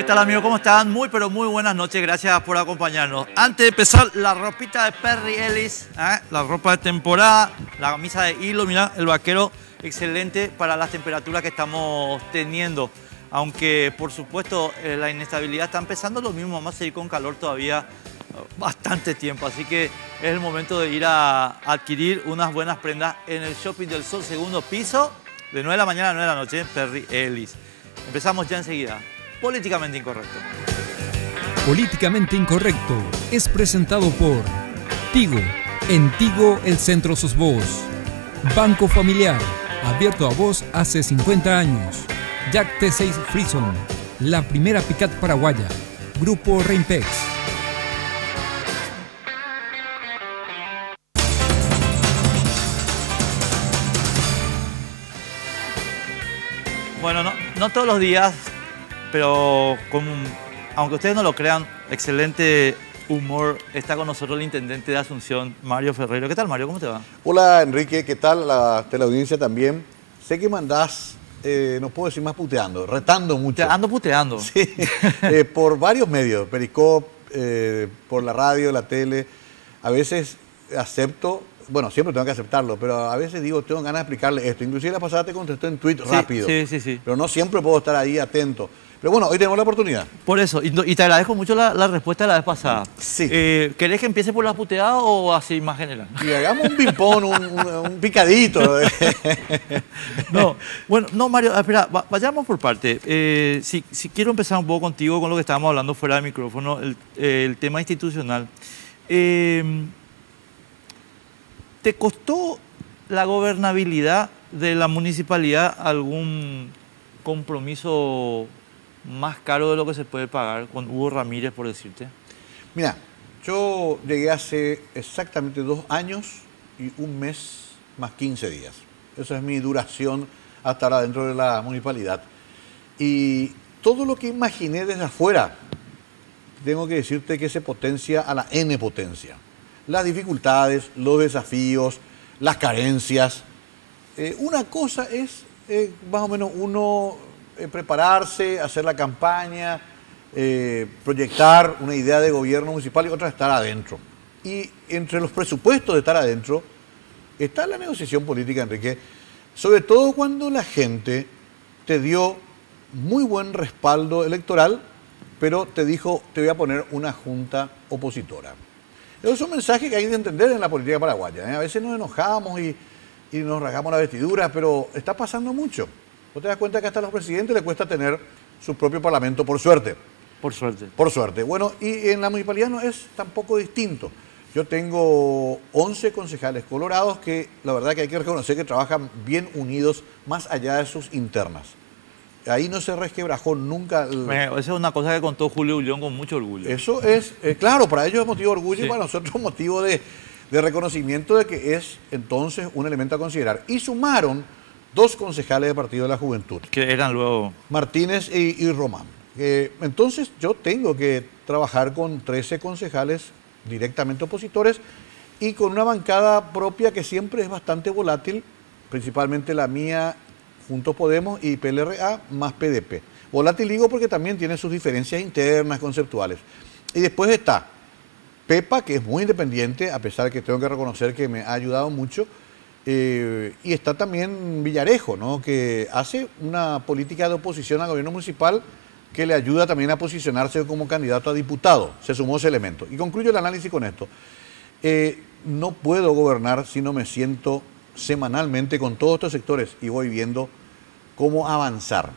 ¿Qué tal, amigos? ¿Cómo están? Muy, pero muy buenas noches. Gracias por acompañarnos. Antes de empezar, la ropita de Perry Ellis, la ropa de temporada, la camisa de hilo, mira, el vaquero, excelente para las temperaturas que estamos teniendo. Aunque, por supuesto, la inestabilidad está empezando, lo mismo, vamos a seguir con calor todavía bastante tiempo. Así que es el momento de ir a adquirir unas buenas prendas en el Shopping del Sol, segundo piso, de 9 de la mañana a 9 de la noche, Perry Ellis. Empezamos ya enseguida. Políticamente Incorrecto. Políticamente Incorrecto es presentado por Tigo. En Tigo el centro sos vos. Banco Familiar, abierto a vos hace 50 años. Jack T6 Frison, la primera pick-up paraguaya. Grupo Reimpex. Bueno, no todos los días, pero aunque ustedes no lo crean, excelente humor, está con nosotros el intendente de Asunción, Mario Ferreiro. ¿Qué tal, Mario? ¿Cómo te va? Hola, Enrique. ¿Qué tal? La teleaudiencia también. Sé que mandás, no puedo decir más puteando, retando mucho. Te ando puteando. Sí, por varios medios, Periscope, por la radio, la tele. A veces acepto, bueno, siempre tengo que aceptarlo, pero a veces digo, tengo ganas de explicarle esto. Inclusive la pasada te contestó en tweet rápido. Sí. Pero no siempre puedo estar ahí atento. Pero bueno, hoy tenemos la oportunidad. Por eso, y te agradezco mucho la respuesta de la vez pasada. Sí. ¿Querés que empiece por la puteada o así más general? Y hagamos un ping-pong, un picadito. No, bueno, no, Mario, espera, vayamos por parte. Si quiero empezar un poco contigo con lo que estábamos hablando fuera del micrófono, el tema institucional. ¿Te costó la gobernabilidad de la municipalidad algún compromiso más caro de lo que se puede pagar con Hugo Ramírez, por decirte? Mira, yo llegué hace exactamente 2 años y 1 mes más 15 días. Esa es mi duración hasta ahora dentro de la municipalidad. Y todo lo que imaginé desde afuera, tengo que decirte que se potencia a la N potencia. Las dificultades, los desafíos, las carencias. Una cosa es más o menos uno prepararse, hacer la campaña, proyectar una idea de gobierno municipal y otra estar adentro. Y entre los presupuestos de estar adentro está la negociación política, Enrique, sobre todo cuando la gente te dio muy buen respaldo electoral, pero te dijo, te voy a poner una junta opositora. Esos son mensajes que hay que entender en la política paraguaya. A veces nos enojamos y nos rasgamos la vestidura, pero está pasando mucho. Vos te das cuenta que hasta a los presidentes les cuesta tener su propio parlamento, por suerte. Por suerte. Por suerte. Bueno, y en la municipalidad no es tampoco distinto. Yo tengo 11 concejales colorados que la verdad que hay que reconocer que trabajan bien unidos más allá de sus internas. Ahí no se resquebrajó nunca. Esa es una cosa que contó Julio Ullón con mucho orgullo. Eso es, claro, para ellos es motivo de orgullo Sí. y para nosotros motivo de reconocimiento de que es entonces un elemento a considerar. Y sumaron 2 concejales del Partido de la Juventud. Que eran luego... Martínez y Román. Entonces yo tengo que trabajar con 13 concejales directamente opositores y con una bancada propia que siempre es bastante volátil, principalmente la mía, Juntos Podemos y PLRA más PDP. Volátil digo porque también tiene sus diferencias internas, conceptuales. Y después está Pepa, que es muy independiente, a pesar de que tengo que reconocer que me ha ayudado mucho. Y está también Villarejo, ¿no? Que hace una política de oposición al gobierno municipal que le ayuda también a posicionarse como candidato a diputado. Se sumó ese elemento. Y concluyo el análisis con esto. No puedo gobernar si no me siento semanalmente con todos estos sectores y voy viendo cómo avanzar.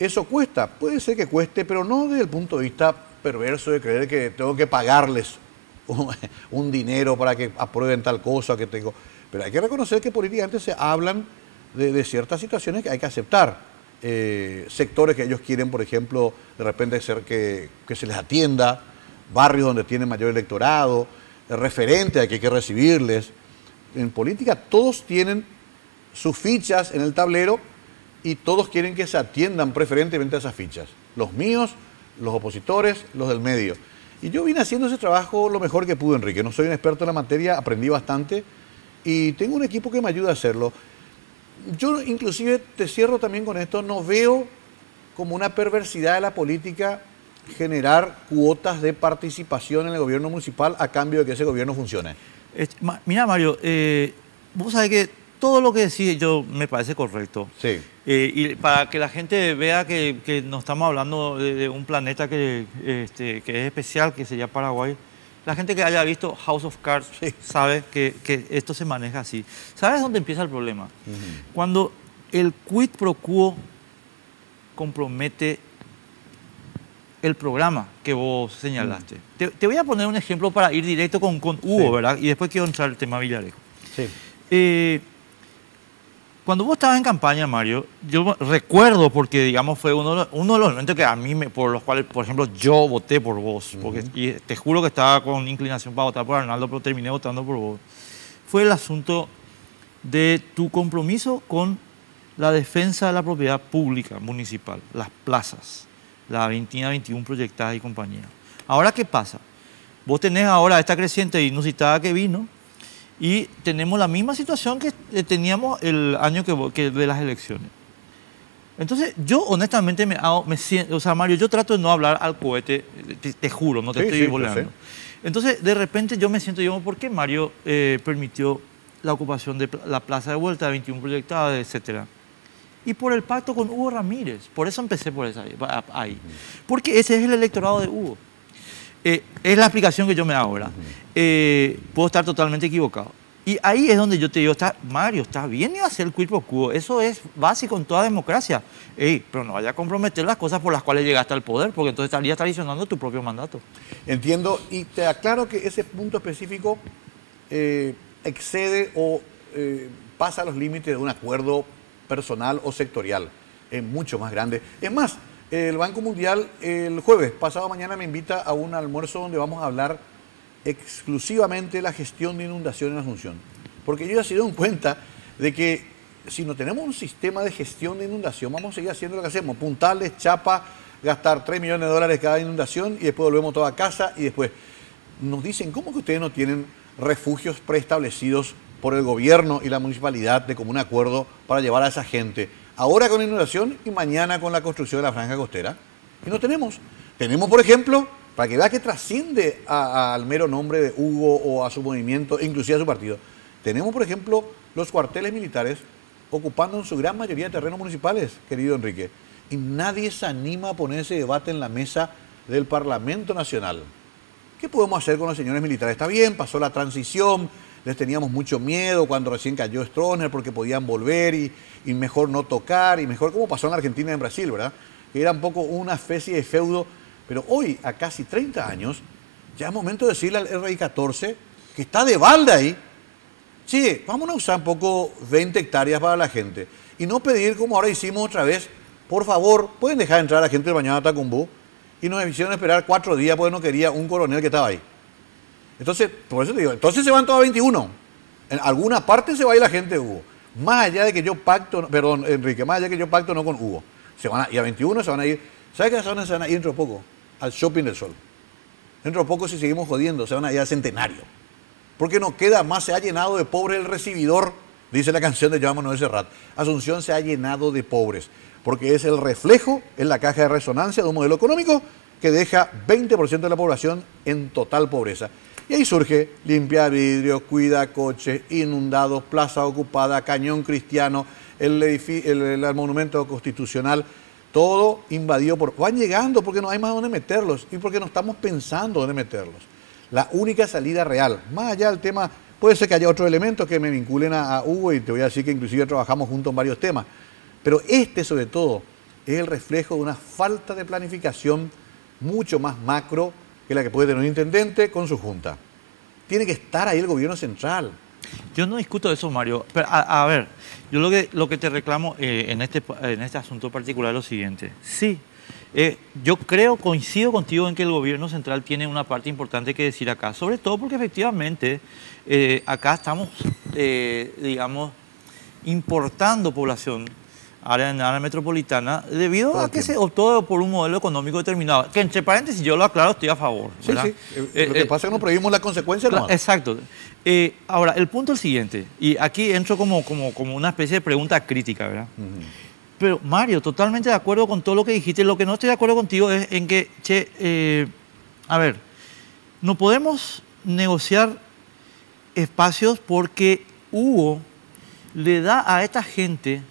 Eso cuesta, puede ser que cueste, pero no desde el punto de vista perverso de creer que tengo que pagarles un dinero para que aprueben tal cosa que tengo. Pero hay que reconocer que políticamente se hablan de ciertas situaciones que hay que aceptar. Sectores que ellos quieren, por ejemplo, de repente ser que se les atienda, barrios donde tienen mayor electorado, referentes a que hay que recibirles. En política todos tienen sus fichas en el tablero y todos quieren que se atiendan preferentemente a esas fichas. Los míos, los opositores, los del medio. Y yo vine haciendo ese trabajo lo mejor que pude, Enrique. No soy un experto en la materia, aprendí bastante y tengo un equipo que me ayuda a hacerlo. Yo inclusive, te cierro también con esto, no veo como una perversidad de la política generar cuotas de participación en el gobierno municipal a cambio de que ese gobierno funcione. Mira, Mario, vos sabés que todo lo que decís yo me parece correcto. Sí. Y para que la gente vea que no estamos hablando de un planeta que es especial, que sería Paraguay. La gente que haya visto House of Cards sabe que esto se maneja así. ¿Sabes dónde empieza el problema? Cuando el quid pro quo compromete el programa que vos señalaste. Te voy a poner un ejemplo para ir directo con Hugo, ¿verdad? Y después quiero entrar al tema Villarejo. Sí. Cuando vos estabas en campaña, Mario, yo recuerdo, porque digamos fue uno de los elementos que a mí, por los cuales, por ejemplo, yo voté por vos, porque y te juro que estaba con inclinación para votar por Arnaldo, pero terminé votando por vos, fue el asunto de tu compromiso con la defensa de la propiedad pública municipal, las plazas, la 21 proyectadas y compañía. Ahora, ¿qué pasa? Vos tenés ahora esta creciente inusitada que vino, y tenemos la misma situación que teníamos el año que de las elecciones. Entonces, yo honestamente me siento, o sea, Mario, yo trato de no hablar al cohete, te juro, no te estoy volando. Entonces, de repente yo me siento, ¿por qué Mario permitió la ocupación de la plaza de vuelta, de 21 proyectadas, etcétera? Y por el pacto con Hugo Ramírez, por eso empecé por ahí. Porque ese es el electorado de Hugo. Es la explicación que yo me hago ahora. Puedo estar totalmente equivocado. Y ahí es donde yo te digo, Mario, está bien hacer el quid pro quo. Eso es básico en toda democracia. Pero no vaya a comprometer las cosas por las cuales llegaste al poder, porque entonces estarías traicionando tu propio mandato. Entiendo, y te aclaro que ese punto específico excede o pasa los límites de un acuerdo personal o sectorial. Es mucho más grande. Es más, el Banco Mundial el jueves, pasado mañana, me invita a un almuerzo donde vamos a hablar exclusivamente de la gestión de inundación en Asunción. Porque yo ya se dieron cuenta de que si no tenemos un sistema de gestión de inundación, vamos a seguir haciendo lo que hacemos, puntales, chapa, gastar 3 millones de dólares cada inundación y después volvemos toda a casa y después nos dicen, ¿cómo que ustedes no tienen refugios preestablecidos por el gobierno y la municipalidad de común acuerdo para llevar a esa gente? Ahora con inundación y mañana con la construcción de la franja costera. Y no tenemos. Tenemos, por ejemplo, para que vea que trasciende al mero nombre de Hugo o a su movimiento, inclusive a su partido. Tenemos, por ejemplo, los cuarteles militares ocupando en su gran mayoría terrenos municipales, querido Enrique. Y nadie se anima a poner ese debate en la mesa del Parlamento Nacional. ¿Qué podemos hacer con los señores militares? Está bien, pasó la transición, les teníamos mucho miedo cuando recién cayó Stroessner porque podían volver y mejor no tocar, y mejor como pasó en Argentina y en Brasil, ¿verdad? Que era un poco una especie de feudo, pero hoy, a casi 30 años, ya es momento de decirle al RI-14 que está de balde ahí. Sí, vamos a usar un poco 20 hectáreas para la gente y no pedir como ahora hicimos otra vez, por favor, pueden dejar entrar a la gente de Bañada a Tacumbú, y nos hicieron esperar 4 días porque no quería un coronel que estaba ahí. Entonces, por eso te digo, entonces se van todos a 21. En alguna parte se va a ir la gente de Hugo. Más allá de que yo pacto, perdón, Enrique, más allá de que yo pacto no con Hugo. Se van a ir a 21, se van a ir. ¿Sabes qué zona se van a ir dentro de poco? Al Shopping del Sol. Dentro de poco, si seguimos jodiendo, se van a ir al Centenario. Porque no queda más, se ha llenado de pobres el recibidor, dice la canción de Joan Manuel Serrat. Asunción se ha llenado de pobres, porque es el reflejo, es la caja de resonancia de un modelo económico que deja 20% de la población en total pobreza. Y ahí surge limpia vidrios, cuida coches, inundados, plaza ocupada, cañón cristiano, el monumento constitucional, todo invadido por... Van llegando porque no hay más dónde meterlos y porque no estamos pensando dónde meterlos. La única salida real, más allá del tema, puede ser que haya otros elementos que me vinculen a Hugo y te voy a decir que inclusive trabajamos juntos en varios temas, pero este sobre todo es el reflejo de una falta de planificación mucho más macro que la que puede tener un intendente con su junta. Tiene que estar ahí el gobierno central. Yo no discuto eso, Mario. Pero, a ver, yo lo que te reclamo en este asunto particular es lo siguiente. Sí, yo coincido contigo en que el gobierno central tiene una parte importante que decir acá, sobre todo porque efectivamente acá estamos, digamos, importando población en área metropolitana debido a que se optó por un modelo económico determinado. Que entre paréntesis, yo lo aclaro, estoy a favor. Sí, sí. Lo que pasa es que no prohibimos la consecuencia nomás. Exacto. Ahora, el punto es el siguiente, y aquí entro como una especie de pregunta crítica, ¿verdad? Pero Mario, totalmente de acuerdo con todo lo que dijiste. Lo que no estoy de acuerdo contigo es en que, a ver, no podemos negociar espacios porque Hugo le da a esta gente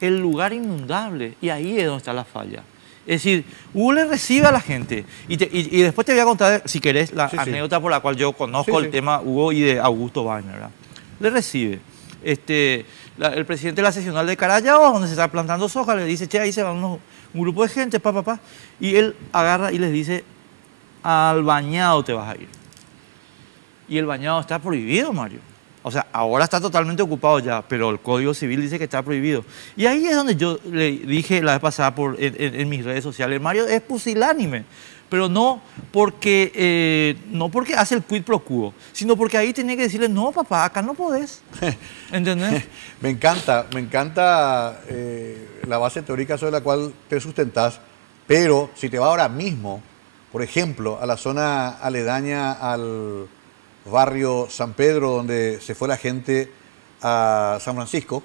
el lugar inundable y ahí es donde está la falla. Es decir, Hugo le recibe a la gente y después te voy a contar, si querés, la anécdota por la cual yo conozco el tema Hugo y de Augusto Wagner, ¿verdad? Le recibe. El presidente de la seccional de Carayao, donde se está plantando soja, le dice, che, ahí se va un grupo de gente, y él agarra y les dice, al bañado te vas a ir. Y el bañado está prohibido, Mario. O sea, ahora está totalmente ocupado ya, pero el Código Civil dice que está prohibido. Y ahí es donde yo le dije la vez pasada en mis redes sociales, Mario es pusilánime, pero no porque hace el quid pro quo, sino porque ahí tenía que decirle, no, papá, acá no podés. ¿Entendés? Me encanta la base teórica sobre la cual te sustentás, pero si te vas ahora mismo, por ejemplo, a la zona aledaña al barrio San Pedro, donde se fue la gente a San Francisco,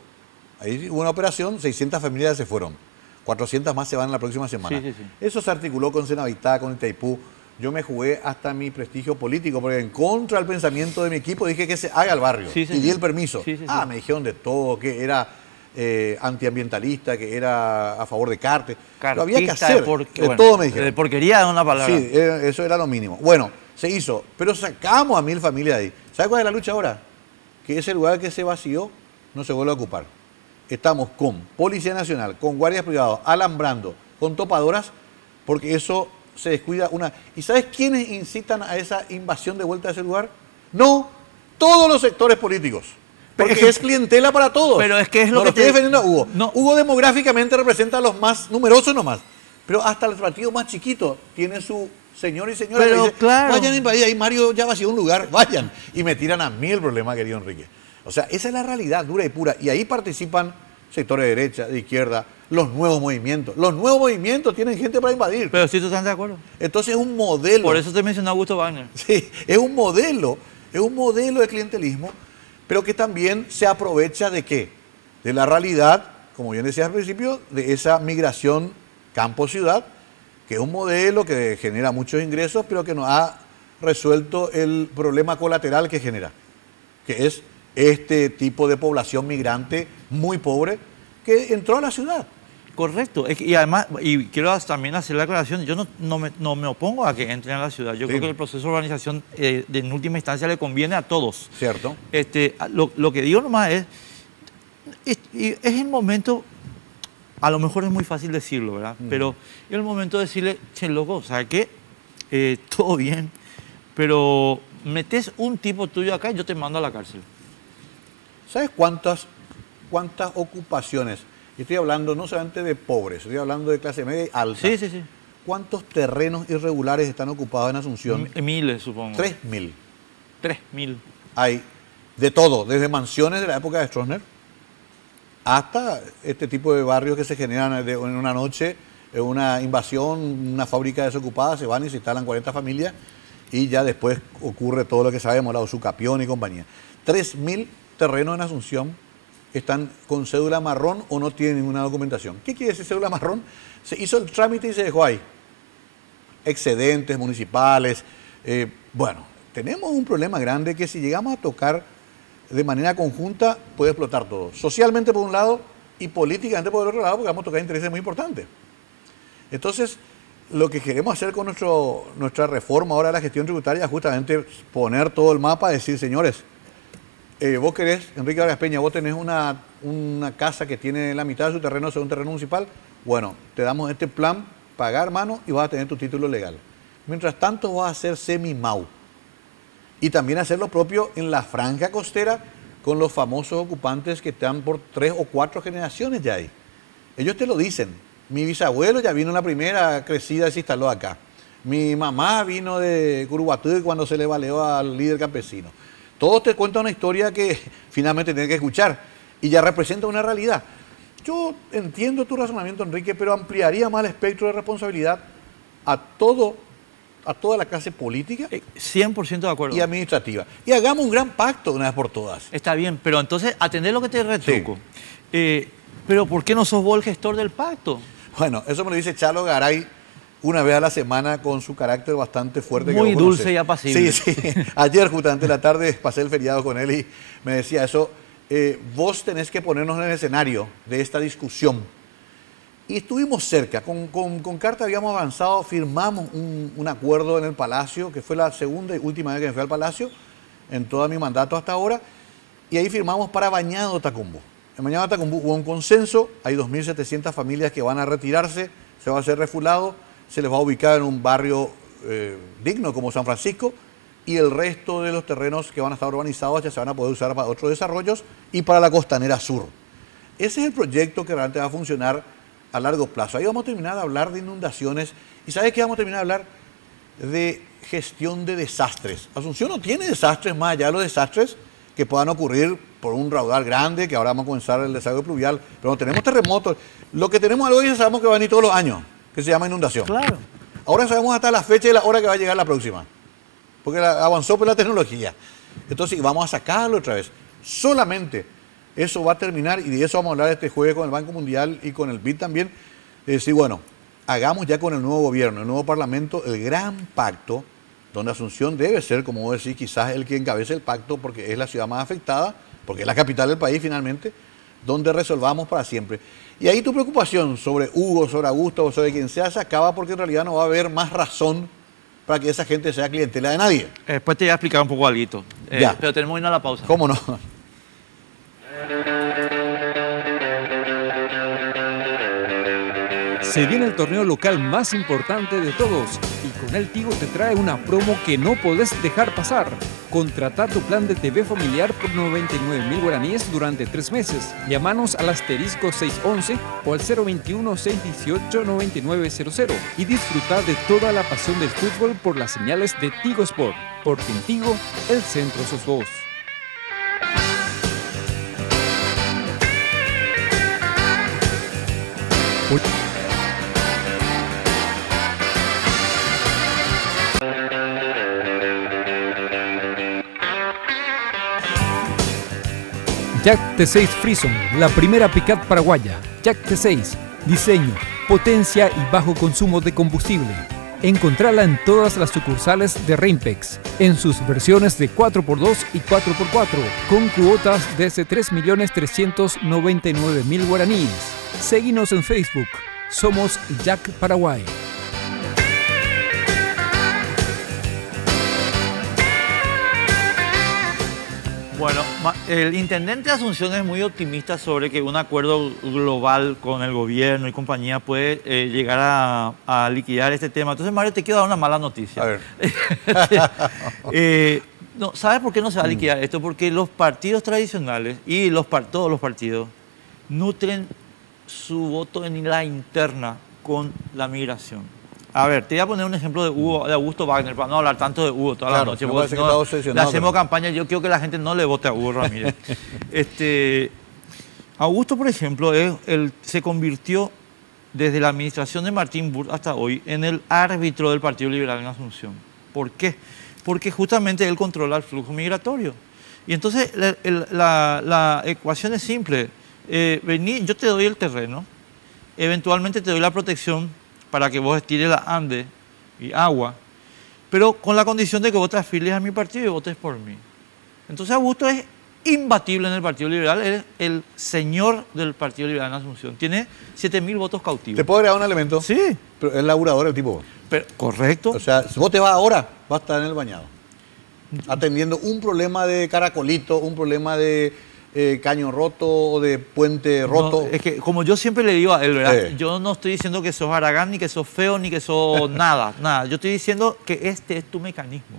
ahí hubo una operación, 600 familias se fueron, 400 más se van la próxima semana. Sí. Eso se articuló con Senavitá, con Itaipú. Yo me jugué hasta mi prestigio político, porque en contra del pensamiento de mi equipo dije que se haga el barrio, y di el permiso. Me dijeron de todo, que era antiambientalista, que era a favor de Carte. Lo había que hacer, todo me dijeron. De porquería es una palabra. Sí, eso era lo mínimo. Bueno, se hizo, pero sacamos a 1000 familias de ahí. ¿Sabe cuál es la lucha ahora? Que ese lugar que se vació no se vuelve a ocupar. Estamos con Policía Nacional, con guardias privados, alambrando, con topadoras, porque eso se descuida una... ¿Y sabes quiénes incitan a esa invasión de vuelta a ese lugar? No, todos los sectores políticos. Porque es clientela para todos. Pero es que es lo que estoy defendiendo a Hugo. No. Hugo demográficamente representa a los más numerosos nomás. Pero hasta el partido más chiquito tiene su señor y señora. Pero dice, claro. Vayan a invadir, ahí Mario ya vació un lugar, vayan. Y me tiran a mí el problema, querido Enrique. O sea, esa es la realidad dura y pura. Y ahí participan sectores de derecha, de izquierda, los nuevos movimientos. Los nuevos movimientos tienen gente para invadir. Pero sí, tú estás de acuerdo. Entonces es un modelo. Por eso te mencioné a Augusto Wagner. Sí, es un modelo de clientelismo, pero que también se aprovecha de ¿qué? De la realidad, como bien decías al principio, de esa migración campo-ciudad, que es un modelo que genera muchos ingresos, pero que no ha resuelto el problema colateral que genera, que es este tipo de población migrante muy pobre que entró a la ciudad. Correcto. Y además, y quiero también hacer la aclaración, yo no me opongo a que entren a la ciudad. Yo creo que el proceso de urbanización en última instancia le conviene a todos. Cierto. Lo que digo nomás es el momento, a lo mejor es muy fácil decirlo, ¿verdad? Pero es el momento de decirle, che, loco, ¿sabes qué? Todo bien, pero metes un tipo tuyo acá y yo te mando a la cárcel. ¿Sabes cuántas ocupaciones? Y estoy hablando no solamente de pobres, estoy hablando de clase media y alta. Sí. ¿Cuántos terrenos irregulares están ocupados en Asunción? Miles, supongo. 3.000. 3.000. Hay de todo, desde mansiones de la época de Stroessner hasta este tipo de barrios que se generan en una noche, una invasión, una fábrica desocupada, se van y se instalan 40 familias y ya después ocurre todo lo que sabemos, la Usucapión y compañía. 3.000 terrenos en Asunción están con cédula marrón o no tienen ninguna documentación. ¿Qué quiere decir cédula marrón? Se hizo el trámite y se dejó ahí. Excedentes municipales. Bueno, tenemos un problema grande que si llegamos a tocar de manera conjunta puede explotar todo. Socialmente por un lado y políticamente por el otro lado, porque vamos a tocar intereses muy importantes. Entonces, lo que queremos hacer con nuestra reforma ahora de la gestión tributaria es justamente poner todo el mapa, decir, señores, vos querés, Enrique Vargas Peña, vos tenés una casa que tiene la mitad de su terreno, es un terreno municipal, bueno, te damos este plan, pagar mano y vas a tener tu título legal. Mientras tanto vas a hacer semi-MAU. Y también hacer lo propio en la franja costera con los famosos ocupantes que están por 3 o 4 generaciones ya ahí. Ellos te lo dicen. Mi bisabuelo ya vino en la primera crecida y se instaló acá. Mi mamá vino de Curuguatú cuando se le baleó al líder campesino. Todos te cuentan una historia que finalmente tienes que escuchar y ya representa una realidad. Yo entiendo tu razonamiento, Enrique, pero ampliaría más el espectro de responsabilidad a toda la clase política 100% de acuerdo. Y administrativa. Y hagamos un gran pacto de una vez por todas. Está bien, pero entonces atender lo que te retruco. Sí. Pero ¿por qué no sos vos el gestor del pacto? Bueno, eso me lo dice Chalo Garay una vez a la semana con su carácter bastante fuerte. Muy que dulce y apacible. Sí, sí. Ayer justamente en la tarde pasé el feriado con él y me decía eso. Vos tenés que ponernos en el escenario de esta discusión. Y estuvimos cerca. Con Carta habíamos avanzado, firmamos un acuerdo en el Palacio, que fue la segunda y última vez que me fui al Palacio, en todo mi mandato hasta ahora. Y ahí firmamos para Bañado Tacumbú. En Bañado Tacumbú hubo un consenso, hay 2.700 familias que van a retirarse, se va a hacer refulado, se les va a ubicar en un barrio digno como San Francisco y el resto de los terrenos que van a estar urbanizados ya se van a poder usar para otros desarrollos y para la costanera sur. Ese es el proyecto que realmente va a funcionar a largo plazo. Ahí vamos a terminar de hablar de inundaciones y ¿sabes qué? Vamos a terminar de hablar de gestión de desastres. Asunción no tiene desastres más allá de los desastres que puedan ocurrir por un raudal grande, que ahora vamos a comenzar el desagüe pluvial, pero no tenemos terremotos. Lo que tenemos algo que sabemos que va a venir todos los años, que se llama inundación. Claro. Ahora sabemos hasta la fecha y la hora que va a llegar la próxima, porque avanzó por la tecnología. Entonces vamos a sacarlo otra vez. Solamente eso va a terminar, y de eso vamos a hablar este jueves con el Banco Mundial y con el BID también, de decir, bueno, hagamos ya con el nuevo gobierno, el nuevo parlamento, el gran pacto, donde Asunción debe ser, como vos decís, quizás el que encabece el pacto, porque es la ciudad más afectada, porque es la capital del país finalmente, donde resolvamos para siempre. Y ahí tu preocupación sobre Hugo, sobre Augusto o sobre quien sea se acaba, porque en realidad no va a haber más razón para que esa gente sea clientela de nadie. Después te voy a explicar un poco algo. Pero tenemos que ir a la pausa. ¿Cómo no? Se viene el torneo local más importante de todos y con él Tigo te trae una promo que no podés dejar pasar. Contrata tu plan de TV familiar por 99.000 guaraníes durante 3 meses. Llámanos al asterisco 611 o al 021-618-9900 y disfruta de toda la pasión del fútbol por las señales de Tigo Sport. Porque en Tigo, el centro sos vos. Jack T6 Frison, la primera pick-up paraguaya. Jack T6, diseño, potencia y bajo consumo de combustible. Encontrala en todas las sucursales de Rainpex, en sus versiones de 4x2 y 4x4, con cuotas desde 3.399.000 guaraníes. Seguinos en Facebook, somos Jack Paraguay. Bueno, el intendente de Asunción es muy optimista sobre que un acuerdo global con el gobierno y compañía puede llegar a liquidar este tema. Entonces, Mario, te quiero dar una mala noticia. A ver. No, ¿sabes por qué no se va a liquidar esto? Porque los partidos tradicionales y todos los partidos nutren su voto en la interna con la migración. A ver, te voy a poner un ejemplo de Augusto Wagner, para no hablar tanto de Hugo toda la noche. Porque le hacemos campaña, yo quiero que la gente no le vote a Hugo Ramírez. Augusto, por ejemplo, se convirtió desde la administración de Martín Burr hasta hoy en el árbitro del Partido Liberal en Asunción. ¿Por qué? Porque justamente él controla el flujo migratorio. Y entonces la ecuación es simple. Vení, yo te doy el terreno, eventualmente te doy la protección para que vos estires la ande y agua, pero con la condición de que vos te afilies a mi partido y votes por mí. Entonces Augusto es imbatible en el Partido Liberal, es el señor del Partido Liberal en Asunción. Tiene 7.000 votos cautivos. ¿Te puedo agregar un elemento? Sí. Pero es laburador el tipo. Pero, correcto. O sea, si vos te vas ahora, vas a estar en el Bañado. Atendiendo un problema de caracolito, un problema de caño roto o de puente roto. No, es que como yo siempre le digo a él, ¿verdad? Yo no estoy diciendo que sos Aragán, ni que sos feo, ni que sos nada. Yo estoy diciendo que este es tu mecanismo.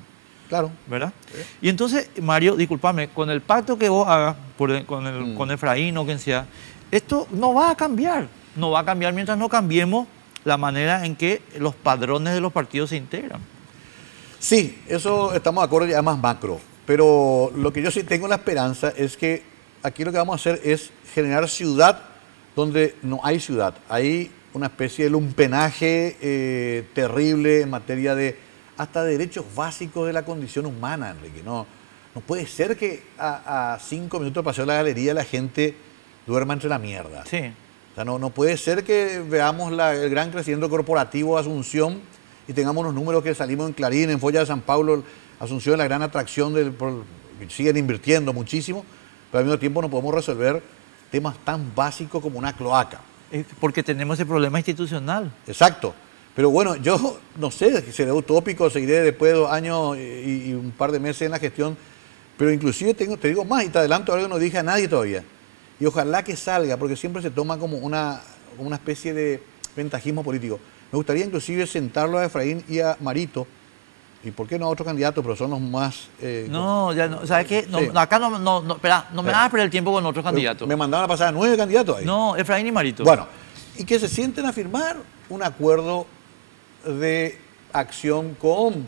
Claro. ¿Verdad? Y entonces, Mario, discúlpame, con el pacto que vos hagas con Efraín o quien sea, esto no va a cambiar. No va a cambiar mientras no cambiemos la manera en que los padrones de los partidos se integran. Sí, eso estamos de acuerdo, ya más macro. Pero lo que yo sí tengo la esperanza es que aquí lo que vamos a hacer es generar ciudad donde no hay ciudad. Hay una especie de lumpenaje terrible en materia de hasta derechos básicos de la condición humana, Enrique. No puede ser que a 5 minutos de paseo de la galería la gente duerma entre la mierda. Sí. O sea, no puede ser que veamos el gran crecimiento corporativo de Asunción y tengamos los números que salimos en Clarín, en Folla de San Pablo, Asunción es la gran atracción, siguen invirtiendo muchísimo, pero al mismo tiempo no podemos resolver temas tan básicos como una cloaca. Porque tenemos ese problema institucional. Exacto. Pero bueno, yo no sé, seré utópico, seguiré después de 2 años y un par de meses en la gestión, pero inclusive te digo más y te adelanto algo que no dije a nadie todavía. Y ojalá que salga, porque siempre se toma como una especie de ventajismo político. Me gustaría inclusive sentarlo a Efraín y a Marito, y por qué no a otros candidatos, pero son los más... no, ya no, ¿sabes qué? No, Sí. acá espera, no me hagas perder el tiempo con otros candidatos. Me mandaron a pasar a 9 candidatos ahí. No, Efraín y Marito. Bueno, y que se sienten a firmar un acuerdo de acción con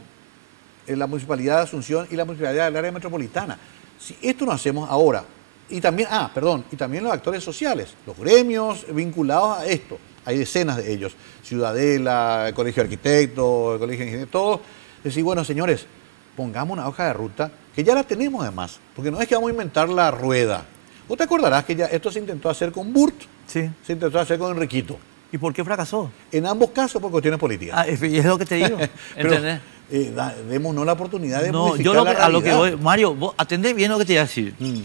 la Municipalidad de Asunción y la Municipalidad del Área Metropolitana. Si esto lo hacemos ahora, y también, y también los actores sociales, los gremios vinculados a esto, hay decenas de ellos, Ciudadela, el Colegio de Arquitectos, el Colegio de Ingenieros, todos, decir, bueno, señores, pongamos una hoja de ruta, que ya la tenemos además, porque no es que vamos a inventar la rueda. Vos te acordarás que ya esto se intentó hacer con Burt, Sí. se intentó hacer con Enriquito. ¿Y por qué fracasó? En ambos casos por cuestiones políticas. Ah, es lo que te digo. Pero, ¿Entendés? démonos la oportunidad de No, modificar yo la a lo que realidad. voy, Mario, vos atendé bien lo que te iba a decir. Mm.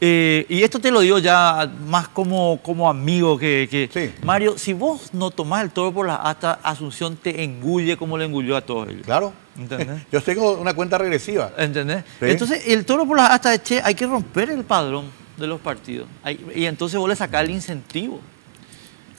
Y esto te lo digo ya más como amigo que Sí. Mario, si vos no tomás el toro por las astas, Asunción te engulle como le engulló a todos ellos. Claro. ¿Entendés? Yo tengo una cuenta regresiva. ¿Entendés? Sí. Entonces, el toro por las astas de Che, hay que romper el padrón de los partidos. Y entonces vos le sacás el incentivo.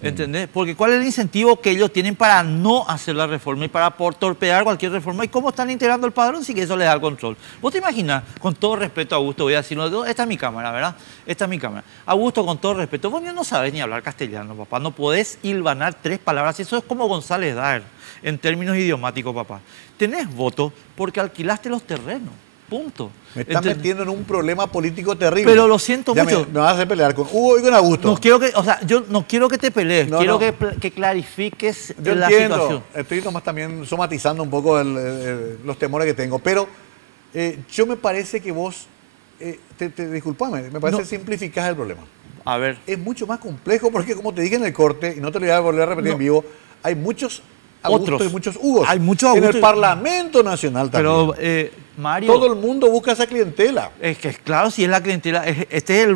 ¿Entendés? Porque ¿cuál es el incentivo que ellos tienen para no hacer la reforma y para torpedear cualquier reforma? ¿Y cómo están integrando el padrón? Sí que eso les da el control. ¿Vos te imaginas, con todo respeto a Augusto, voy a decirlo, esta es mi cámara, ¿verdad? Esta es mi cámara. Augusto, con todo respeto, vos no sabés ni hablar castellano, papá. No podés hilvanar 3 palabras. Eso es como González Daer, en términos idiomáticos, papá. Tenés voto porque alquilaste los terrenos. Punto. Me están metiendo en un problema político terrible. Pero lo siento Ya mucho. Me vas a hacer pelear con Hugo y con Augusto. No quiero que, o sea, yo no quiero que te pelees, No, quiero no. que clarifiques Yo la entiendo. situación. Estoy nomás también somatizando un poco los temores que tengo. Pero yo me parece que vos, disculpame, me parece que simplificás el problema. A ver, Es mucho más complejo porque, como te dije en el corte, y no te lo voy a volver a repetir en vivo, hay muchos Augustos Otros. y muchos Hugos. Hay muchos En Augustos el y- Parlamento Nacional también. pero Mario, Todo el mundo busca esa clientela. es que claro, si es la clientela, este es el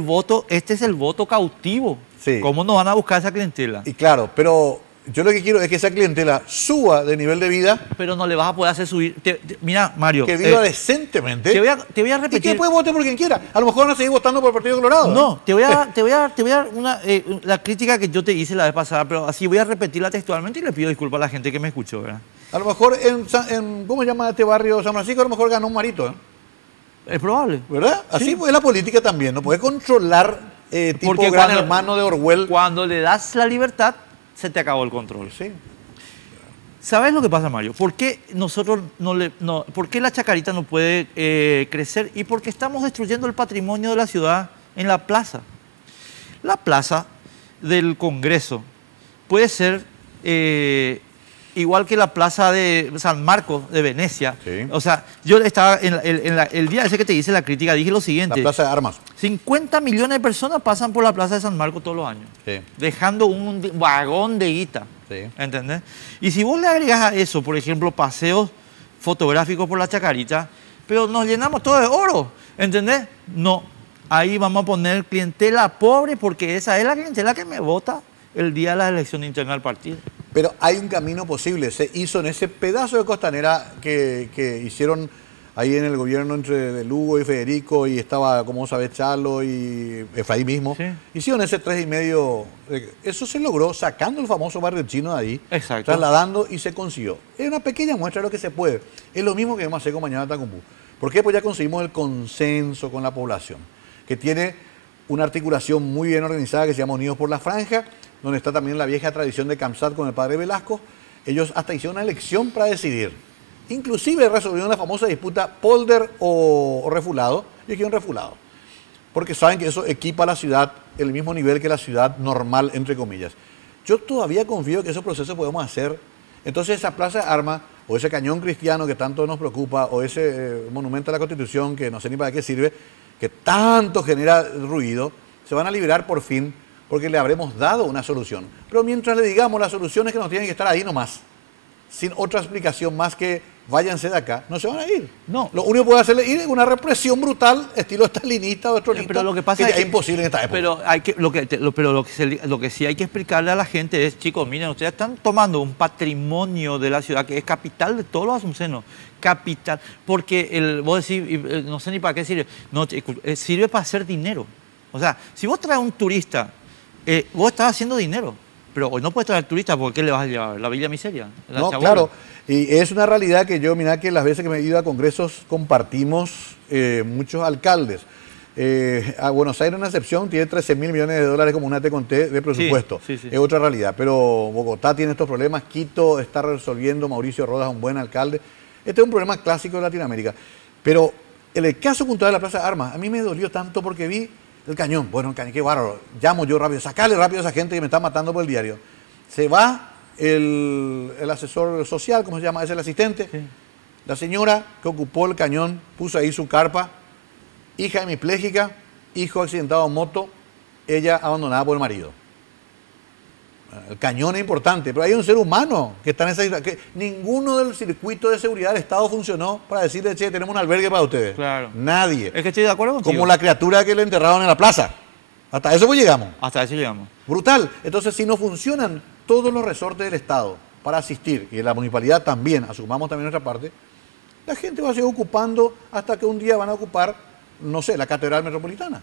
voto cautivo. Sí. ¿Cómo no van a buscar esa clientela? Y claro, pero yo lo que quiero es que esa clientela suba de nivel de vida, Pero no le vas a poder hacer subir. Mira, Mario, que viva decentemente. te voy a Y que repetir. después vote por quien quiera. A lo mejor van a seguir votando por el Partido Colorado. No, te voy a dar la crítica que yo te hice la vez pasada, pero así voy a repetirla textualmente y le pido disculpas a la gente que me escuchó, ¿verdad? A lo mejor ¿cómo se llama este barrio San Francisco? A lo mejor ganó un Marito, ¿eh? Es probable. ¿Verdad? Así Sí. es la política también. No puede controlar tipo Porque gran cuando- hermano de Orwell. Cuando le das la libertad, se te acabó el control. Sí. ¿Sabes lo que pasa, Mario? ¿Por qué nosotros por qué la Chacarita no puede crecer? Y porque estamos destruyendo el patrimonio de la ciudad en la plaza. La plaza del Congreso puede ser igual que la plaza de San Marcos de Venecia. Sí. O sea, yo estaba el día ese que te hice la crítica, dije lo La siguiente. Plaza de Armas. 50 millones de personas pasan por la plaza de San Marcos todos los años, Sí. dejando un vagón de guita. Sí. ¿Entendés? Y si vos le agregás a eso, por ejemplo, paseos fotográficos por la Chacarita, pero nos llenamos todo de oro, ¿entendés? No, ahí vamos a poner clientela pobre porque esa es la clientela que me vota el día de la elección interna del partido. Pero hay un camino posible. Se hizo en ese pedazo de costanera que hicieron ahí en el gobierno entre Lugo y Federico, y estaba, como vos sabés, Chalo y Efraín mismo. Sí. Hicieron ese 3,5. Eso se logró sacando el famoso barrio chino de ahí, Exacto. trasladando, y se consiguió. Es una pequeña muestra de lo que se puede. Es lo mismo que vamos a hacer con Mañana Tacumbú. ¿Por qué? Pues ya conseguimos el consenso con la población, que tiene una articulación muy bien organizada que se llama Unidos por la Franja, donde está también la vieja tradición de Camsat con el padre Velasco. Ellos hasta hicieron una elección para decidir. Inclusive resolvieron la famosa disputa polder o refulado. Yo quiero un refulado, porque saben que eso equipa a la ciudad el mismo nivel que la ciudad normal, entre comillas. Yo todavía confío que esos procesos podemos hacer. Entonces esa Plaza de Armas, o ese cañón cristiano que tanto nos preocupa, o ese monumento a la Constitución que no sé ni para qué sirve, que tanto genera ruido, se van a liberar por fin porque le habremos dado una solución. Pero mientras le digamos las soluciones que nos tienen que estar ahí nomás, sin otra explicación más que váyanse de acá, no se van a ir. No. Lo único que puede hacerle ir es una represión brutal, estilo stalinista o estronista, Pero lo que pasa que es ya es imposible en esta época. Pero, lo que sí hay que explicarle a la gente es, chicos, miren, ustedes están tomando un patrimonio de la ciudad que es capital de todos los asuncenos. Capital. Porque vos decís, no sé ni para qué sirve, no, sirve para hacer dinero. O sea, si vos traes un turista, vos estás haciendo dinero. Pero hoy no puedes traer turistas porque ¿qué le vas a llevar? ¿La Villa Miseria? No, claro. Y es una realidad que yo, mirá que las veces que me he ido a congresos compartimos muchos alcaldes. A Buenos Aires, una excepción, tiene 13.000 millones de dólares, como una te conté, de presupuesto. Sí, sí, sí. Es otra realidad. Pero Bogotá tiene estos problemas, Quito está resolviendo, Mauricio Rodas es un buen alcalde. Este es un problema clásico de Latinoamérica. Pero en el caso puntual de la Plaza de Armas, a mí me dolió tanto porque vi el cañón. Bueno, el cañón, qué bárbaro. Llamo yo rápido, sacale rápido a esa gente que me está matando por el diario. Se va el asesor social, ¿cómo se llama? Es el asistente. Sí. La señora que ocupó el cañón puso ahí su carpa, hija hemipléjica, hijo accidentado en moto, ella abandonada por el marido. El cañón es importante, pero hay un ser humano que está en esa isla. Que ninguno del circuito de seguridad del Estado funcionó para decirle, che, tenemos un albergue para ustedes. Claro. Nadie. Es que estoy de acuerdo contigo. Como la criatura que le enterraron en la plaza. Hasta eso pues llegamos. Hasta eso llegamos. Brutal. Entonces, si no funcionan todos los resortes del Estado para asistir, y en la municipalidad también, asumamos también nuestra parte, la gente va a seguir ocupando hasta que un día van a ocupar, no sé, la Catedral Metropolitana.